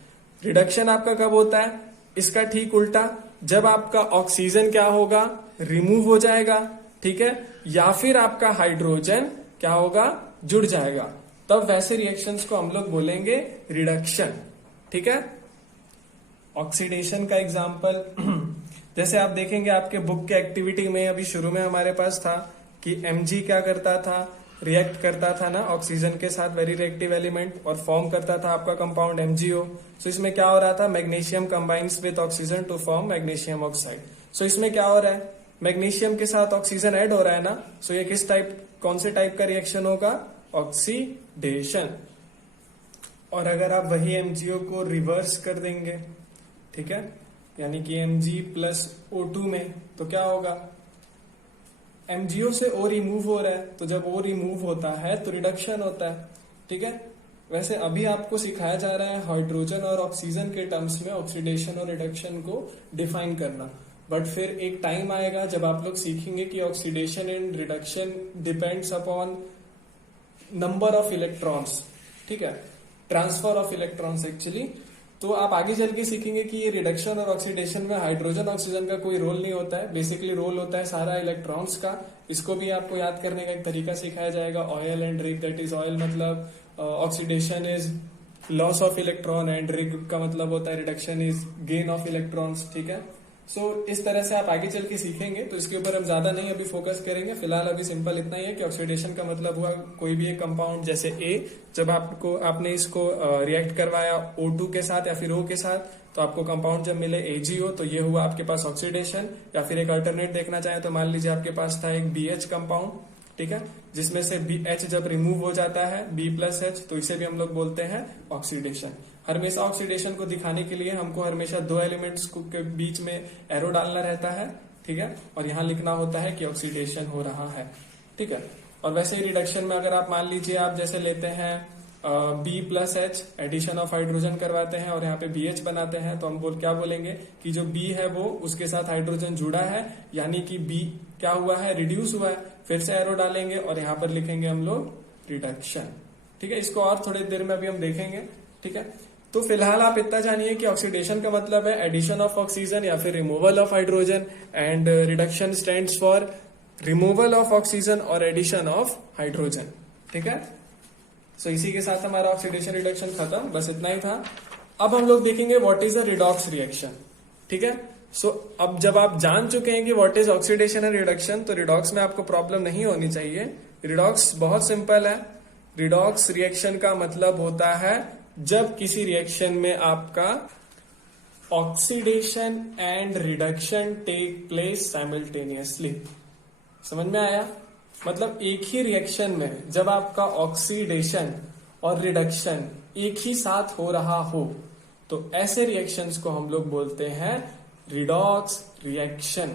रिडक्शन आपका कब होता है, इसका ठीक उल्टा, जब आपका ऑक्सीजन क्या होगा, रिमूव हो जाएगा, ठीक है, या फिर आपका हाइड्रोजन क्या होगा, जुड़ जाएगा, तब वैसे रिएक्शंस को हम लोग बोलेंगे रिडक्शन, ठीक है। ऑक्सीडेशन का एग्जांपल जैसे आप देखेंगे आपके बुक के एक्टिविटी में, अभी शुरू में हमारे पास था कि Mg क्या करता था, रिएक्ट करता था ना ऑक्सीजन के साथ, वेरी रिएक्टिव एलिमेंट, और फॉर्म करता था आपका कंपाउंड MgO। सो इसमें क्या हो रहा था, magnesium combines with oxygen to form magnesium oxide. So इसमें क्या हो रहा है, मैग्नीशियम के साथ ऑक्सीजन ऐड हो रहा है ना, सो ये किस टाइप, कौन से टाइप का रिएक्शन होगा, ऑक्सीडेशन। और अगर आप वही MgO को रिवर्स कर देंगे, ठीक है, यानी कि Mg प्लस O2 में, तो क्या होगा, MgO से O रिमूव हो रहा है, तो जब O रिमूव होता है तो रिडक्शन होता है, ठीक है। वैसे अभी आपको सिखाया जा रहा है हाइड्रोजन और ऑक्सीजन के टर्म्स में ऑक्सीडेशन और रिडक्शन को डिफाइन करना, बट फिर एक टाइम आएगा जब आप लोग सीखेंगे कि oxidation and reduction depends upon number of electrons, ठीक है, ट्रांसफर ऑफ इलेक्ट्रॉन्स एक्चुअली। तो आप आगे चल के सीखेंगे कि ये रिडक्शन और ऑक्सीडेशन में हाइड्रोजन ऑक्सीजन का कोई रोल नहीं होता है, बेसिकली रोल होता है सारा इलेक्ट्रॉन्स का। इसको भी आपको याद करने का एक तरीका सिखाया जाएगा, oil and rig, that is oil मतलब oxidation is loss of electron and rig का मतलब होता है reduction is gain of electrons, ठीक है। सो इस तरह से आप आगे चल के सीखेंगे, तो इसके ऊपर हम ज्यादा नहीं अभी फोकस करेंगे। फिलहाल अभी सिंपल इतना ही है कि ऑक्सीडेशन का मतलब हुआ कोई भी एक कंपाउंड, जैसे A, जब आपने इसको रिएक्ट करवाया O2 के साथ या फिर O के साथ, तो आपको कंपाउंड जब मिले AgO, तो ये हुआ आपके पास ऑक्सीडेशन। या फिर एक अल्टरनेट देखना चाहे तो मान लीजिए आपके पास था एक BH कंपाउंड, ठीक है, जिसमें से H जब रिमूव हो जाता है B+H, तो इसे भी हम लोग बोलते हैं ऑक्सीडेशन। हमेशा ऑक्सीडेशन को दिखाने के लिए हमको हमेशा दो एलिमेंट्स के बीच में एरो डालना रहता है, ठीक है, और यहाँ लिखना होता है कि ऑक्सीडेशन हो रहा है, ठीक है। और वैसे ही रिडक्शन में अगर आप मान लीजिए आप जैसे लेते हैं B+H, एडिशन ऑफ हाइड्रोजन करवाते हैं और यहाँ पे BH बनाते हैं, तो हम क्या बोलेंगे कि जो B है वो उसके साथ हाइड्रोजन जुड़ा है, यानी कि B क्या हुआ है, रिड्यूस हुआ है। फिर से एरो डालेंगे और यहाँ पर लिखेंगे हम लोग रिडक्शन, ठीक है। इसको और थोड़ी देर में अभी हम देखेंगे, ठीक है। तो फिलहाल आप इतना जानिए कि ऑक्सीडेशन का मतलब है एडिशन ऑफ ऑक्सीजन या फिर removal of hydrogen, and reduction stands for removal of oxygen और एडिशन ऑफ हाइड्रोजन, ठीक है। सो इसी के साथ हमारा ऑक्सीडेशन रिडक्शन खत्म, बस इतना ही था। अब हम लोग देखेंगे what is the redox reaction, ठीक है। सो अब जब आप जान चुके हैं कि what is oxidation and reduction, तो रिडॉक्स में आपको प्रॉब्लम नहीं होनी चाहिए। रिडॉक्स बहुत सिंपल है। रिडॉक्स रिएक्शन का मतलब होता है जब किसी रिएक्शन में आपका oxidation and reduction take place simultaneously. समझ में आया? मतलब एक ही रिएक्शन में जब आपका ऑक्सीडेशन और रिडक्शन एक ही साथ हो रहा हो तो ऐसे रिएक्शंस को हम लोग बोलते हैं रिडॉक्स रिएक्शन।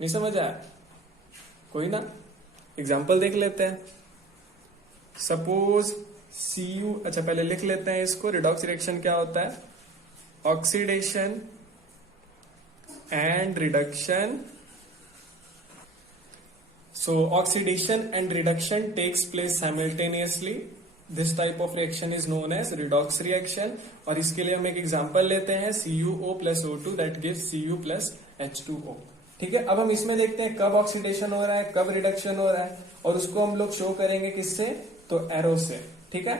नहीं समझ आया? कोई ना, एग्जाम्पल देख लेते हैं। सपोज Cu, अच्छा पहले लिख लेते हैं इसको। रिडॉक्स रिएक्शन क्या होता है? Oxidation and reduction. So oxidation and reduction takes place simultaneously. This type of reaction is known as redox reaction. और इसके लिए हम एक एग्जांपल लेते हैं CuO plus O2 that gives Cu plus H2O। ठीक है, अब हम इसमें देखते हैं कब ऑक्सीडेशन हो रहा है, कब रिडक्शन हो रहा है, और उसको हम लोग शो करेंगे किससे? तो एरो से। ठीक है,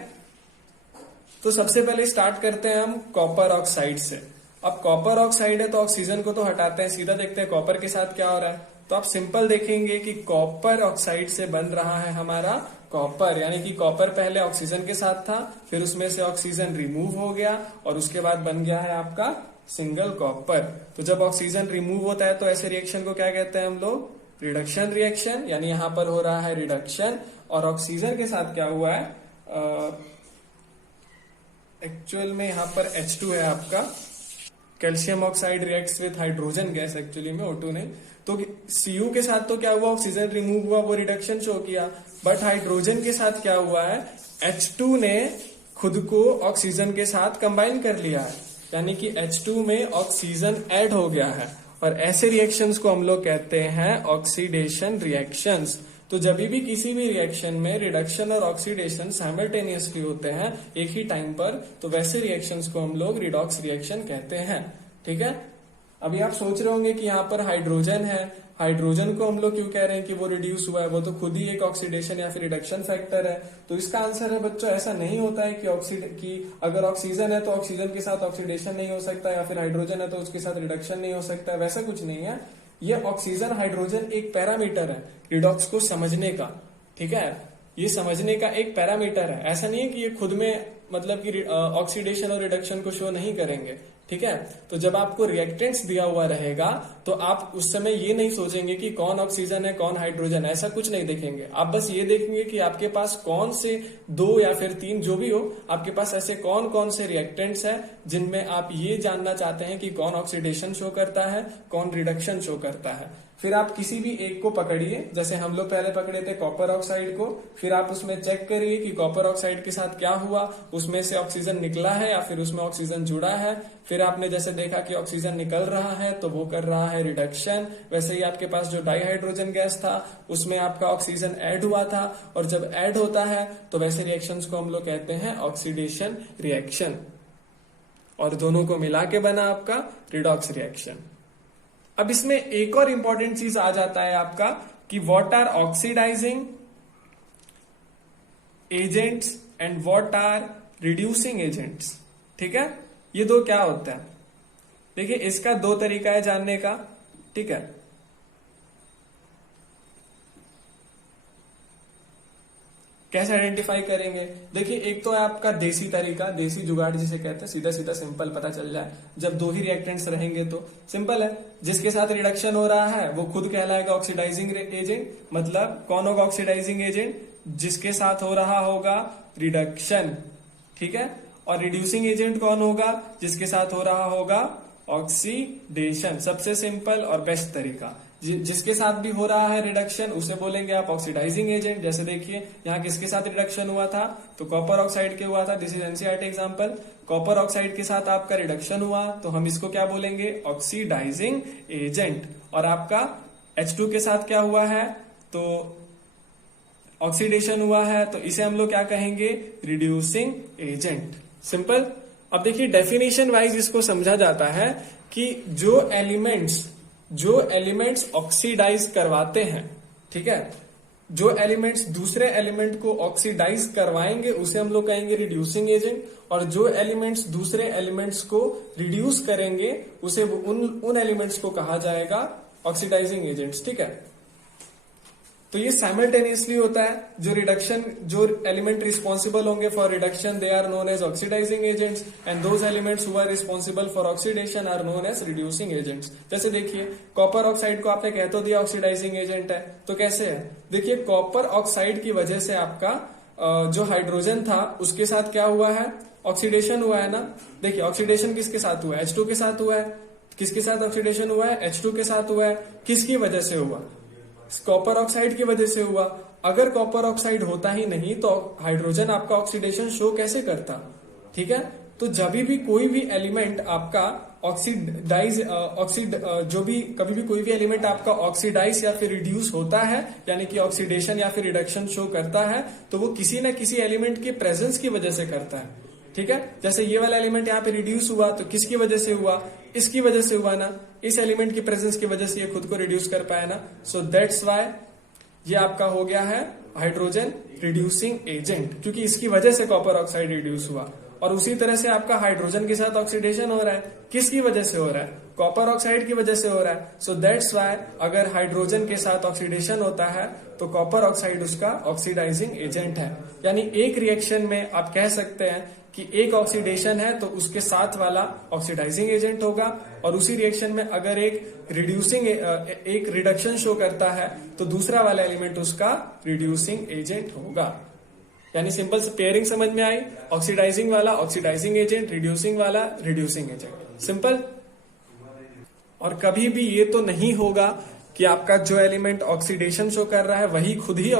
तो सबसे पहले स्टार्ट करते हैं हम कॉपर ऑक्साइड से। अब कॉपर ऑक्साइड है तो ऑक्सीजन को तो हटाते हैं, सीधा देखते हैं कॉपर के साथ क्या हो रहा है। तो आप सिंपल देखेंगे कि कॉपर ऑक्साइड से बन रहा है हमारा कॉपर, यानी कि कॉपर पहले ऑक्सीजन के साथ था, फिर उसमें से ऑक्सीजन रिमूव हो गया और उसके बाद बन गया है आपका सिंगल कॉपर। तो जब ऑक्सीजन रिमूव होता है तो ऐसे रिएक्शन को क्या कहते हैं हम लोग? Reduction reaction. यानी यहां पर हो रहा है रिडक्शन और ऑक्सीजन के साथ क्या हुआ है? एक्चुअल में यहां पर H2 है आपका। Calcium oxide reacts with hydrogen gas actually में, O2 ने। तो Cu के साथ तो क्या हुआ? ऑक्सीजन रिमूव हुआ, वो रिडक्शन शो किया। बट हाइड्रोजन के साथ क्या हुआ है? H2 ने खुद को ऑक्सीजन के साथ कंबाइन कर लिया है, यानी कि H2 में ऑक्सीजन ऐड हो गया है। और ऐसे रिएक्शंस को हम लोग कहते हैं ऑक्सीडेशन रिएक्शंस। तो जब भी किसी भी रिएक्शन में रिडक्शन और ऑक्सीडेशन साइमल्टेनियसली होते हैं एक ही टाइम पर, तो वैसे रिएक्शंस को हम लोग रिडॉक्स रिएक्शन कहते हैं। ठीक है, अभी आप सोच रहे होंगे कि यहाँ पर हाइड्रोजन है, हाइड्रोजन को हम लोग क्यों कह रहे हैं कि वो रिड्यूस हुआ है? वो तो खुद ही एक ऑक्सीडेशन या फिर रिडक्शन फैक्टर है। तो इसका आंसर है बच्चों, ऐसा नहीं होता है कि अगर ऑक्सीजन है तो ऑक्सीजन के साथ ऑक्सीडेशन नहीं हो सकता, या फिर हाइड्रोजन है तो उसके साथ रिडक्शन नहीं हो सकता। वैसा कुछ नहीं है। ये ऑक्सीजन हाइड्रोजन एक पैरामीटर है रिडॉक्स को समझने का। ठीक है, ये समझने का एक पैरामीटर है। ऐसा नहीं है कि ये खुद में मतलब कि ऑक्सीडेशन और रिडक्शन को शो नहीं करेंगे। ठीक है, तो जब आपको रिएक्टेंट्स दिया हुआ रहेगा तो आप उस समय ये नहीं सोचेंगे कि कौन ऑक्सीजन है कौन हाइड्रोजन, ऐसा कुछ नहीं देखेंगे। आप बस ये देखेंगे कि आपके पास कौन से 2 या फिर 3 जो भी हो, आपके पास ऐसे कौन कौन से रिएक्टेंट्स है जिनमें आप ये जानना चाहते हैं कि कौन ऑक्सीडेशन शो करता है कौन रिडक्शन शो करता है। फिर आप किसी भी एक को पकड़िए, जैसे हम लोग पहले पकड़े थे कॉपर ऑक्साइड को। फिर आप उसमें चेक करिए कि कॉपर ऑक्साइड के साथ क्या हुआ, उसमें से ऑक्सीजन निकला है या फिर उसमें ऑक्सीजन जुड़ा है। फिर आपने जैसे देखा कि ऑक्सीजन निकल रहा है तो वो कर रहा है रिडक्शन। वैसे ही आपके पास जो डाइहाइड्रोजन गैस था उसमें आपका ऑक्सीजन ऐड हुआ था, और जब ऐड होता है तो वैसे रिएक्शंस को हम लोग कहते हैं ऑक्सीडेशन रिएक्शन। और दोनों को मिला के बना आपका रिडॉक्स रिएक्शन। अब इसमें एक और इंपॉर्टेंट चीज आ जाता है आपका कि what are oxidising agents and what are reducing agents. ठीक है, ये दो क्या होता है? देखिए, इसका 2 तरीका है जानने का। ठीक है, कैसे आइडेंटिफाई करेंगे? देखिए, एक तो है आपका देसी तरीका, देसी जुगाड़ जिसे कहते हैं, सीधा सीधा सिंपल पता चल जाए। जब 2 ही रिएक्टेंट्स रहेंगे तो सिंपल है, जिसके साथ रिडक्शन हो रहा है वो खुद कहलाएगा ऑक्सीडाइजिंग एजेंट। मतलब कौन होगा ऑक्सीडाइजिंग एजेंट? जिसके साथ हो रहा होगा रिडक्शन। ठीक है, और रिड्यूसिंग एजेंट कौन होगा? जिसके साथ हो रहा होगा ऑक्सीडेशन। सबसे सिंपल और बेस्ट तरीका। जिसके साथ भी हो रहा है रिडक्शन उसे बोलेंगे आप ऑक्सीडाइजिंग एजेंट। जैसे देखिए, यहाँ किसके साथ रिडक्शन हुआ था? तो कॉपर ऑक्साइड के हुआ था। This is NCERT example. Copper oxide के साथ आपका रिडक्शन हुआ तो हम इसको क्या बोलेंगे? Oxidising agent. और आपका H2 के साथ क्या हुआ है? तो ऑक्सीडेशन हुआ है, तो इसे हम लोग क्या कहेंगे? Reducing agent. सिंपल। अब देखिए, डेफिनेशन वाइज इसको समझा जाता है कि जो एलिमेंट्स ऑक्सीडाइज करवाते हैं, ठीक है, जो एलिमेंट्स दूसरे एलिमेंट को ऑक्सीडाइज करवाएंगे उसे हम लोग कहेंगे रिड्यूसिंग एजेंट, और जो एलिमेंट्स दूसरे एलिमेंट्स को रिड्यूस करेंगे उसे उन एलिमेंट्स को कहा जाएगा ऑक्सीडाइजिंग एजेंट्स। ठीक है, तो ये साइमल्टेनियसली होता है। जो रिडक्शन, जो एलिमेंट रिस्पॉन्सिबल होंगे for reduction they are known as oxidising agents and those elements who are responsible for oxidation are known as reducing agents. जैसे देखिए कॉपर ऑक्साइड को आपने कह तो दिया ऑक्सीडाइजिंग एजेंट है, तो कैसे है? देखिए कॉपर ऑक्साइड की वजह से आपका जो हाइड्रोजन था उसके साथ क्या हुआ है? ऑक्सीडेशन हुआ है ना। देखिए ऑक्सीडेशन किसके साथ हुआ है? H2 के साथ हुआ है। किसके साथ ऑक्सीडेशन हुआ है? H2 के साथ हुआ है। किसकी वजह से हुआ? कॉपर ऑक्साइड की वजह से हुआ। अगर कॉपर ऑक्साइड होता ही नहीं तो हाइड्रोजन आपका ऑक्सीडेशन शो कैसे करता? ठीक है, तो जब भी कोई भी एलिमेंट आपका ऑक्सीडाइज जो भी कभी भी कोई भी एलिमेंट आपका ऑक्सीडाइज या फिर रिड्यूस होता है, यानी कि ऑक्सीडेशन या फिर रिडक्शन शो करता है, तो वो किसी न किसी एलिमेंट के प्रेजेंस की वजह से करता है। ठीक है, जैसे ये वाला एलिमेंट यहाँ पे रिड्यूस हुआ तो किसकी वजह से हुआ? इसकी वजह से हुआ ना, इस एलिमेंट की प्रेजेंस की वजह से ये खुद को रिड्यूस कर पाया ना। सो दैट्स वाई ये आपका हो गया है हाइड्रोजन रिड्यूसिंग एजेंट, क्योंकि इसकी वजह से कॉपर ऑक्साइड रिड्यूस हुआ। और उसी तरह से आपका हाइड्रोजन के साथ ऑक्सीडेशन हो रहा है, किसकी वजह से हो रहा है? कॉपर ऑक्साइड की वजह से हो रहा है। सो दैट्स वाई अगर हाइड्रोजन के साथ ऑक्सीडेशन होता है तो कॉपर ऑक्साइड उसका ऑक्सीडाइजिंग एजेंट है। यानी एक रिएक्शन में आप कह सकते हैं कि एक ऑक्सीडेशन है तो उसके साथ वाला ऑक्सीडाइजिंग एजेंट होगा, और उसी रिएक्शन में अगर एक रिडक्शन शो करता है तो दूसरा वाला एलिमेंट उसका रिड्यूसिंग एजेंट होगा। यानी सिंपल से पेयरिंग समझ में आई? ऑक्सीडाइजिंग वाला ऑक्सीडाइजिंग एजेंट, रिड्यूसिंग वाला रिड्यूसिंग एजेंट, सिंपल। और कभी भी ये तो नहीं होगा कि आपका जो एलिमेंट ऑक्सीडेशन शो कर रहा है वही खुद ही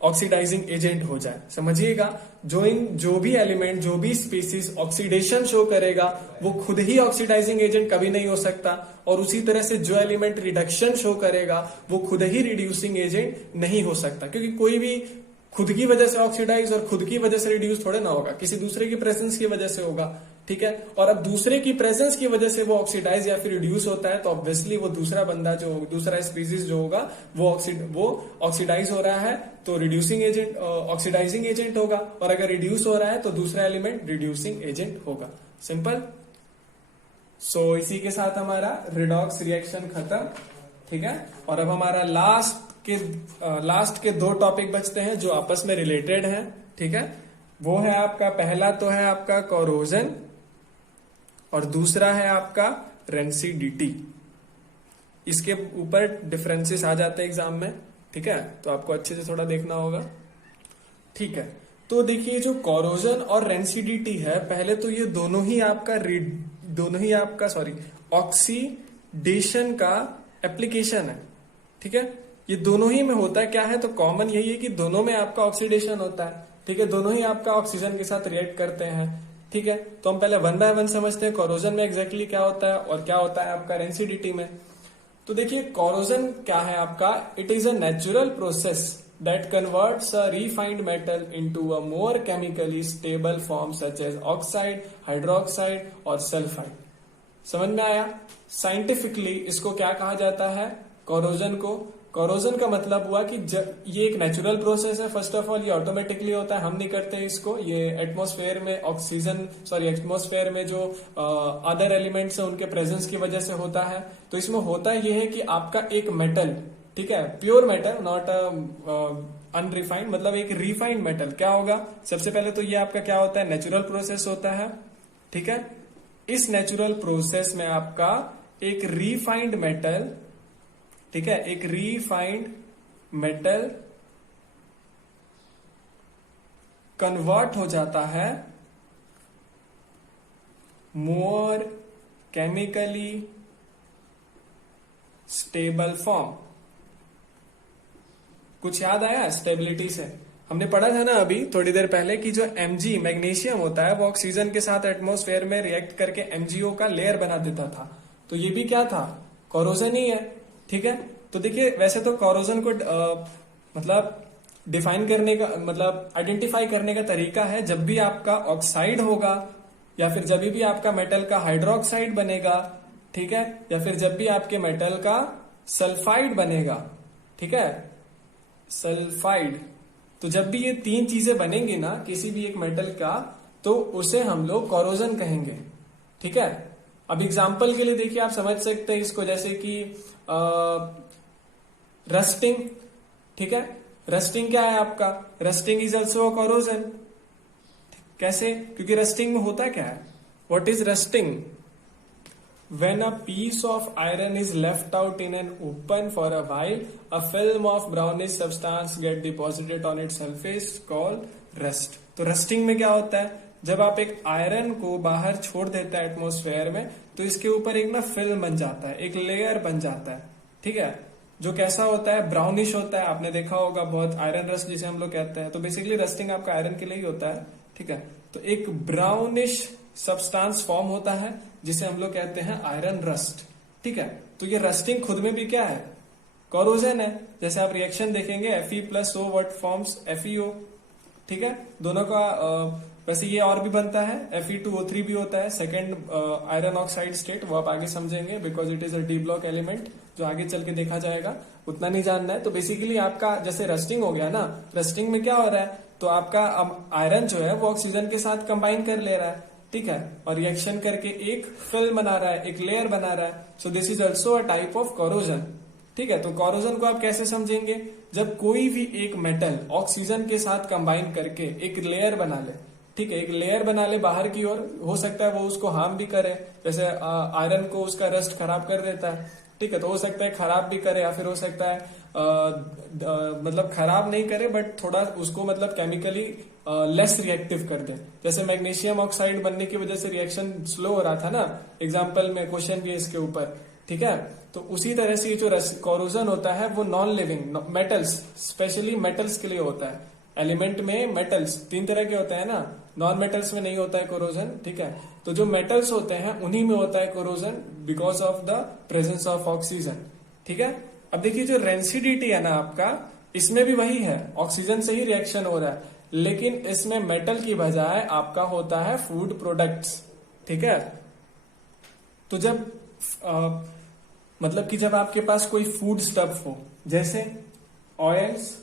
ऑक्सीडाइजिंग एजेंट हो जाए। समझिएगा, जो भी एलिमेंट, जो भी स्पीसीज ऑक्सीडेशन शो करेगा वो खुद ही ऑक्सीडाइजिंग एजेंट कभी नहीं हो सकता, और उसी तरह से जो एलिमेंट रिडक्शन शो करेगा वो खुद ही रिड्यूसिंग एजेंट नहीं हो सकता, क्योंकि कोई भी खुद की वजह से ऑक्सीडाइज और खुद की वजह से रिड्यूस थोड़े ना होगा, किसी दूसरे की प्रेजेंस की वजह से होगा। ठीक है, और अब दूसरे की प्रेजेंस की वजह से वो ऑक्सीडाइज या फिर रिड्यूस होता है तो ऑब्वियसली वो दूसरा बंदा जो दूसरा स्पीसीज जो होगा वो ऑक्सीडाइज हो रहा है तो रिड्यूसिंग एजेंट ऑक्सीडाइजिंग एजेंट होगा, और अगर रिड्यूस हो रहा है तो दूसरा एलिमेंट रिड्यूसिंग एजेंट होगा। सिंपल। सो इसी के साथ हमारा रिडॉक्स रिएक्शन खत्म। ठीक है, और अब हमारा लास्ट के दो टॉपिक बचते हैं जो आपस में रिलेटेड हैं। ठीक है, वो है आपका, पहला तो है आपका कोरोजन और दूसरा है आपका रेंसिडिटी। इसके ऊपर डिफरेंसेस आ जाते हैं एग्जाम में। ठीक है, तो आपको अच्छे से थोड़ा देखना होगा। ठीक है, तो देखिए जो कोरोजन और रेंसिडिटी है, पहले तो ये दोनों ही आपका ऑक्सीडेशन का एप्लीकेशन है। ठीक है, ये दोनों ही में होता है। क्या है? तो कॉमन यही है कि दोनों में आपका ऑक्सीडेशन होता है। ठीक है, दोनों ही आपका ऑक्सीजन के साथ रिएक्ट करते हैं। ठीक है, तो हम पहले वन बाय वन समझते हैं कोरोजन में एग्जैक्टली क्या होता है और क्या होता है आपका रेंसिडिटी में। तो देखिए कोरोजन क्या है आपका? It is a natural process that converts a refined metal into a more chemically stable form such as oxide, hydroxide और सल्फाइड। समझ में आया? साइंटिफिकली इसको क्या कहा जाता है? कोरोजन को। कोरोजन का मतलब हुआ कि ये एक नेचुरल प्रोसेस है। फर्स्ट ऑफ ऑल ये ऑटोमेटिकली होता है, हम नहीं करते इसको। ये एटमॉस्फेयर में एटमॉस्फेयर में जो अदर एलिमेंट्स है उनके प्रेजेंस की वजह से होता है। तो इसमें होता ये है कि आपका एक मेटल, ठीक है, प्योर मेटल, नॉट अनरिफाइंड, मतलब एक रिफाइंड मेटल क्या होगा? सबसे पहले तो ये आपका क्या होता है? नेचुरल प्रोसेस होता है। ठीक है, इस नेचुरल प्रोसेस में आपका एक रिफाइंड मेटल, ठीक है, एक रिफाइंड मेटल कन्वर्ट हो जाता है मोर केमिकली स्टेबल फॉर्म। कुछ याद आया स्टेबिलिटी से? हमने पढ़ा था ना अभी थोड़ी देर पहले कि जो Mg मैग्नीशियम होता है वो ऑक्सीजन के साथ एटमॉस्फेयर में रिएक्ट करके MgO का लेयर बना देता था। तो ये भी क्या था? कोरोजन ही है। ठीक है, तो देखिए वैसे तो कोरोजन को मतलब डिफाइन करने का, मतलब आइडेंटिफाई करने का तरीका है, जब भी आपका ऑक्साइड होगा या फिर जब भी आपका मेटल का हाइड्रोक्साइड बनेगा, ठीक है, या फिर जब भी आपके मेटल का सल्फाइड बनेगा, ठीक है, सल्फाइड। तो जब भी ये तीन चीजें बनेंगी ना किसी भी एक मेटल का, तो उसे हम लोग कोरोजन कहेंगे। ठीक है, अब एग्जाम्पल के लिए देखिए आप समझ सकते हैं इसको, जैसे कि रस्टिंग। ठीक है। रस्टिंग क्या है आपका, rusting is also a corrosion. कैसे, क्योंकि रस्टिंग में होता क्या है, what is rusting, when a piece of iron is left out in an open for a while, a film of brownish substance get deposited on its surface called rust। तो रस्टिंग में क्या होता है, जब आप एक आयरन को बाहर छोड़ देते हैं एटमॉस्फेयर में, तो इसके ऊपर एक ना फिल्म बन जाता है, एक लेयर बन जाता है, ठीक है, जो कैसा होता है, ब्राउनिश होता है। आपने देखा होगा बहुत, आयरन रस्ट जिसे हम लोग कहते हैं। तो बेसिकली रस्टिंग आपका आयरन के लिए ही होता है, ठीक है। तो एक ब्राउनिश सब्सटेंस फॉर्म होता है जिसे हम लोग कहते हैं आयरन रस्ट, ठीक है। तो ये रस्टिंग खुद में भी क्या है, कोरोजन है। जैसे आप रिएक्शन देखेंगे Fe+O व्हाट फॉर्म्स FeO, ठीक है। दोनों का वैसे ये और भी बनता है, Fe2O3 भी होता है, सेकेंड आयरन ऑक्साइड स्टेट, वो आप आगे समझेंगे because it is a D block element, जो आगे चल के देखा जाएगा, उतना नहीं जानना है। तो बेसिकली आपका जैसे रस्टिंग हो गया ना, रस्टिंग में क्या हो रहा है, तो आपका अब आयरन जो है वो ऑक्सीजन के साथ कंबाइन कर ले रहा है, ठीक है, और रिएक्शन करके एक फिल्म बना रहा है, एक लेयर बना रहा है। So this is also a type of corrosion, ठीक है। तो कोरोजन को आप कैसे समझेंगे, जब कोई भी एक मेटल ऑक्सीजन के साथ कंबाइन करके एक लेयर बना ले, ठीक है, एक लेयर बना ले बाहर की ओर, हो सकता है वो उसको हार्म भी करे, जैसे आयरन को उसका रस्ट खराब कर देता है, ठीक है। तो हो सकता है खराब भी करे, या फिर हो सकता है मतलब खराब नहीं करे बट थोड़ा उसको मतलब केमिकली लेस रिएक्टिव कर दे। जैसे मैग्नीशियम ऑक्साइड बनने की वजह से रिएक्शन स्लो हो रहा था ना, एग्जाम्पल में क्वेश्चन भी है इसके ऊपर, ठीक है। तो उसी तरह से जो कोरोजन होता है वो non living metals, specially metals के लिए होता है। एलिमेंट में मेटल्स 3 तरह के होते हैं ना, नॉन मेटल्स में नहीं होता है कोरोजन, ठीक है। तो जो मेटल्स होते हैं उन्हीं में होता है corrosion because of the presence of oxygen, ठीक है। अब देखिए जो रेंसिडिटी है ना आपका, इसमें भी वही है, ऑक्सीजन से ही रिएक्शन हो रहा है, लेकिन इसमें मेटल की बजाय आपका होता है फूड प्रोडक्ट्स, ठीक है। तो जब मतलब कि जब आपके पास कोई फूड स्टफ हो, जैसे ऑयल्स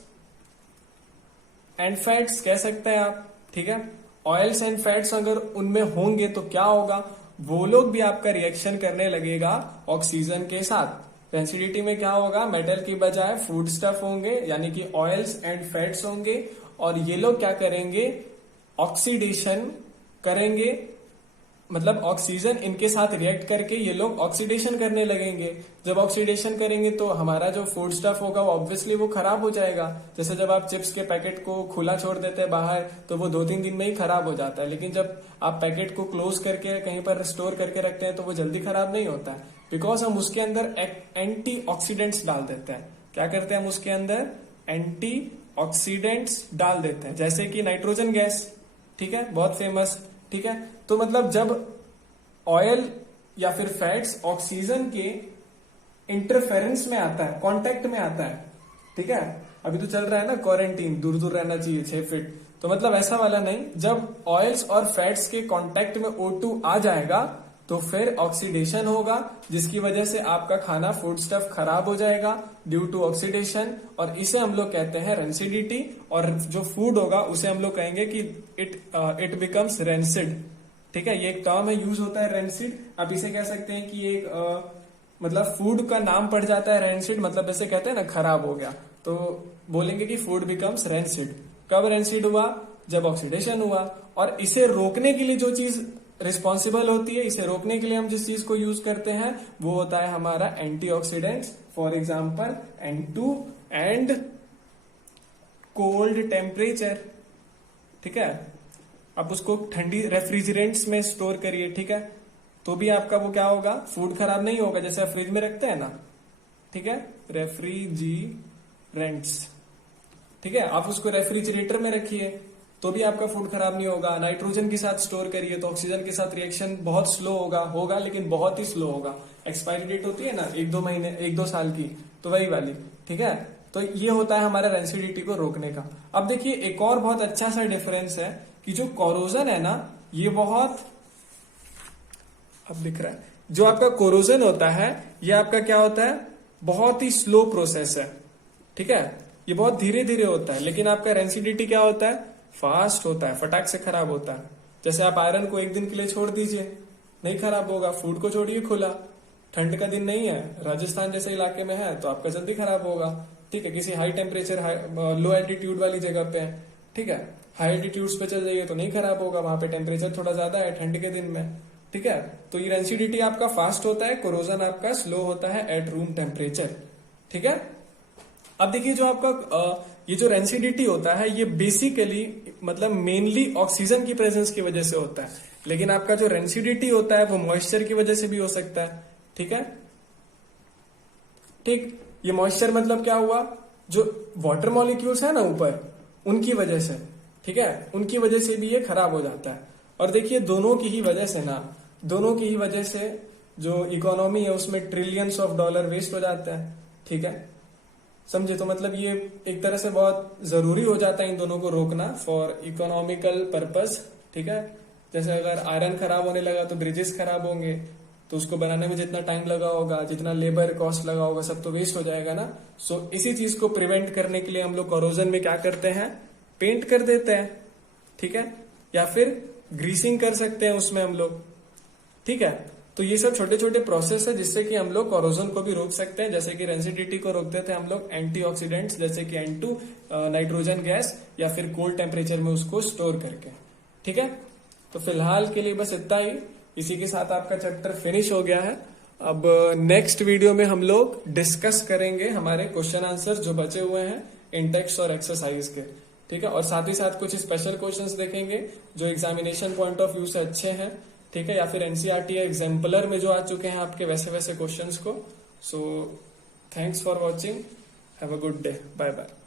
एंड फैट्स कह सकते हैं आप, ठीक है। ऑयल्स एंड फैट्स अगर उनमें होंगे तो क्या होगा, वो लोग भी आपका रिएक्शन करने लगेगा ऑक्सीजन के साथ। रेंसिडिटी में क्या होगा, मेटल की बजाय फूड स्टफ होंगे, यानी कि ऑयल्स एंड फैट्स होंगे, और ये लोग क्या करेंगे, ऑक्सीडेशन करेंगे, मतलब ऑक्सीजन इनके साथ रिएक्ट करके ये लोग ऑक्सीडेशन करने लगेंगे। जब ऑक्सीडेशन करेंगे तो हमारा जो फूड स्टफ होगा वो ऑब्वियसली वो खराब हो जाएगा। जैसे जब आप चिप्स के पैकेट को खुला छोड़ देते हैं बाहर तो वो 2-3 दिन में ही खराब हो जाता है, लेकिन जब आप पैकेट को क्लोज करके कहीं पर स्टोर करके रखते हैं तो वो जल्दी खराब नहीं होता है, बिकॉज हम उसके अंदर एंटी ऑक्सीडेंट्स डाल देते हैं। क्या करते हैं हम उसके अंदर, एंटी ऑक्सीडेंट्स डाल देते हैं, जैसे कि नाइट्रोजन गैस, ठीक है, बहुत फेमस, ठीक है। तो मतलब जब ऑयल या फिर फैट्स ऑक्सीजन के इंटरफेरेंस में आता है, कांटेक्ट में आता है, ठीक है। अभी तो चल रहा है ना क्वारंटीन, दूर दूर रहना चाहिए 6 फीट, तो मतलब ऐसा वाला नहीं, जब ऑयल्स और फैट्स के कांटेक्ट में O2 आ जाएगा तो फिर ऑक्सीडेशन होगा, जिसकी वजह से आपका खाना फूड स्टफ खराब हो जाएगा ड्यू टू ऑक्सीडेशन, और इसे हम लोग कहते हैं रेंसिडिटी। और जो फूड होगा उसे हम लोग कहेंगे कि इट बिकम्स रेंसिड, ठीक है। ये एक टर्म है, यूज होता है रेंसिड। आप इसे कह सकते हैं कि एक मतलब फूड का नाम पड़ जाता है रेंसिड, मतलब ऐसे कहते हैं ना खराब हो गया, तो बोलेंगे कि फूड बिकम्स रेंसिड। कब रेंसिड हुआ, जब ऑक्सीडेशन हुआ। और इसे रोकने के लिए जो चीज रिस्पॉन्सिबल होती है, इसे रोकने के लिए हम जिस चीज को यूज करते हैं वो होता है हमारा antioxidants, for example N2 and cold temperature, ठीक है। आप उसको ठंडी रेफ्रिजरेंट्स में स्टोर करिए, ठीक है, तो भी आपका वो क्या होगा, फूड खराब नहीं होगा, जैसे आप फ्रिज में रखते हैं ना, ठीक है, रेफ्रिजरेंट्स, ठीक है। आप उसको रेफ्रिजरेटर में रखिए तो भी आपका फूड खराब नहीं होगा। नाइट्रोजन के साथ स्टोर करिए तो ऑक्सीजन के साथ रिएक्शन बहुत स्लो होगा लेकिन बहुत ही स्लो होगा। एक्सपायरी डेट होती है ना 1-2 महीने 1-2 साल की, तो वही वाली, ठीक है। तो ये होता है हमारा रेंसिडिटी को रोकने का। अब देखिए एक और बहुत अच्छा सा डिफरेंस है कि जो कोरोजन है ना, ये बहुत, अब दिख रहा है, जो आपका कोरोजन होता है ये आपका क्या होता है, बहुत ही स्लो प्रोसेस है, ठीक है, ये बहुत धीरे धीरे होता है। लेकिन आपका रेंसिडिटी क्या होता है, फास्ट होता है, फटाक से खराब होता है। जैसे आप आयरन को 1 दिन के लिए छोड़ दीजिए, नहीं खराब होगा। फूड को छोड़िए खुला, ठंड का दिन नहीं है, राजस्थान जैसे इलाके में है तो आपका जल्दी खराब होगा। ठीक है, किसी हाई टेम्परेचर लो एल्टीट्यूड वाली जगह पे है, ठीक है, हाई एल्टीट्यूड्स पे चल जाइए तो नहीं खराब होगा, वहां पे टेम्परेचर थोड़ा ज्यादा है ठंड के दिन में, ठीक है। तो ये रेंसिडिटी आपका फास्ट होता है, कोरोजन आपका स्लो होता है एट रूम टेम्परेचर, ठीक है। अब देखिए जो आपका ये जो रेंसिडिटी होता है ये बेसिकली मतलब मेनली ऑक्सीजन की प्रेजेंस की वजह से होता है, लेकिन आपका जो रेंसिडिटी होता है वो मॉइस्चर की वजह से भी हो सकता है, ठीक है। ठीक, ये मॉइस्चर मतलब क्या हुआ, जो वाटर मॉलिक्यूल्स है ना ऊपर, उनकी वजह से, ठीक है, उनकी वजह से भी ये खराब हो जाता है। और देखिए दोनों की ही वजह से ना, दोनों की ही वजह से जो इकोनॉमी है उसमें ट्रिलियंस ऑफ डॉलर वेस्ट हो जाता है, ठीक है, समझे। तो मतलब ये एक तरह से बहुत जरूरी हो जाता है इन दोनों को रोकना फॉर इकोनॉमिकल पर्पस, ठीक है। जैसे अगर आयरन खराब होने लगा तो ब्रिजेस खराब होंगे, तो उसको बनाने में जितना टाइम लगा होगा, जितना लेबर कॉस्ट लगा होगा, सब तो वेस्ट हो जाएगा ना। सो इसी चीज को प्रिवेंट करने के लिए हम लोग कोरोजन में क्या करते हैं, पेंट कर देते हैं, ठीक है, या फिर ग्रीसिंग कर सकते हैं उसमें हम लोग, ठीक है। तो ये सब छोटे छोटे प्रोसेस है जिससे कि हम लोग कोरोजन को भी रोक सकते हैं। जैसे कि रेंसिडिटी को रोकते थे हम लोग एंटीऑक्सीडेंट्स जैसे कि N2 नाइट्रोजन गैस, या फिर कोल्ड टेम्परेचर में उसको स्टोर करके, ठीक है। तो फिलहाल के लिए बस इतना ही, इसी के साथ आपका चैप्टर फिनिश हो गया है। अब नेक्स्ट वीडियो में हम लोग डिस्कस करेंगे हमारे क्वेश्चन आंसर जो बचे हुए हैं इंटेक्स और एक्सरसाइज के, ठीक है, और साथ ही साथ कुछ स्पेशल क्वेश्चंस देखेंगे जो एग्जामिनेशन पॉइंट ऑफ व्यू से अच्छे हैं, ठीक है, या फिर एनसीईआरटी या एग्जाम्पलर में जो आ चुके हैं आपके वैसे वैसे क्वेश्चंस को। So thanks for watching, have a good day, bye bye.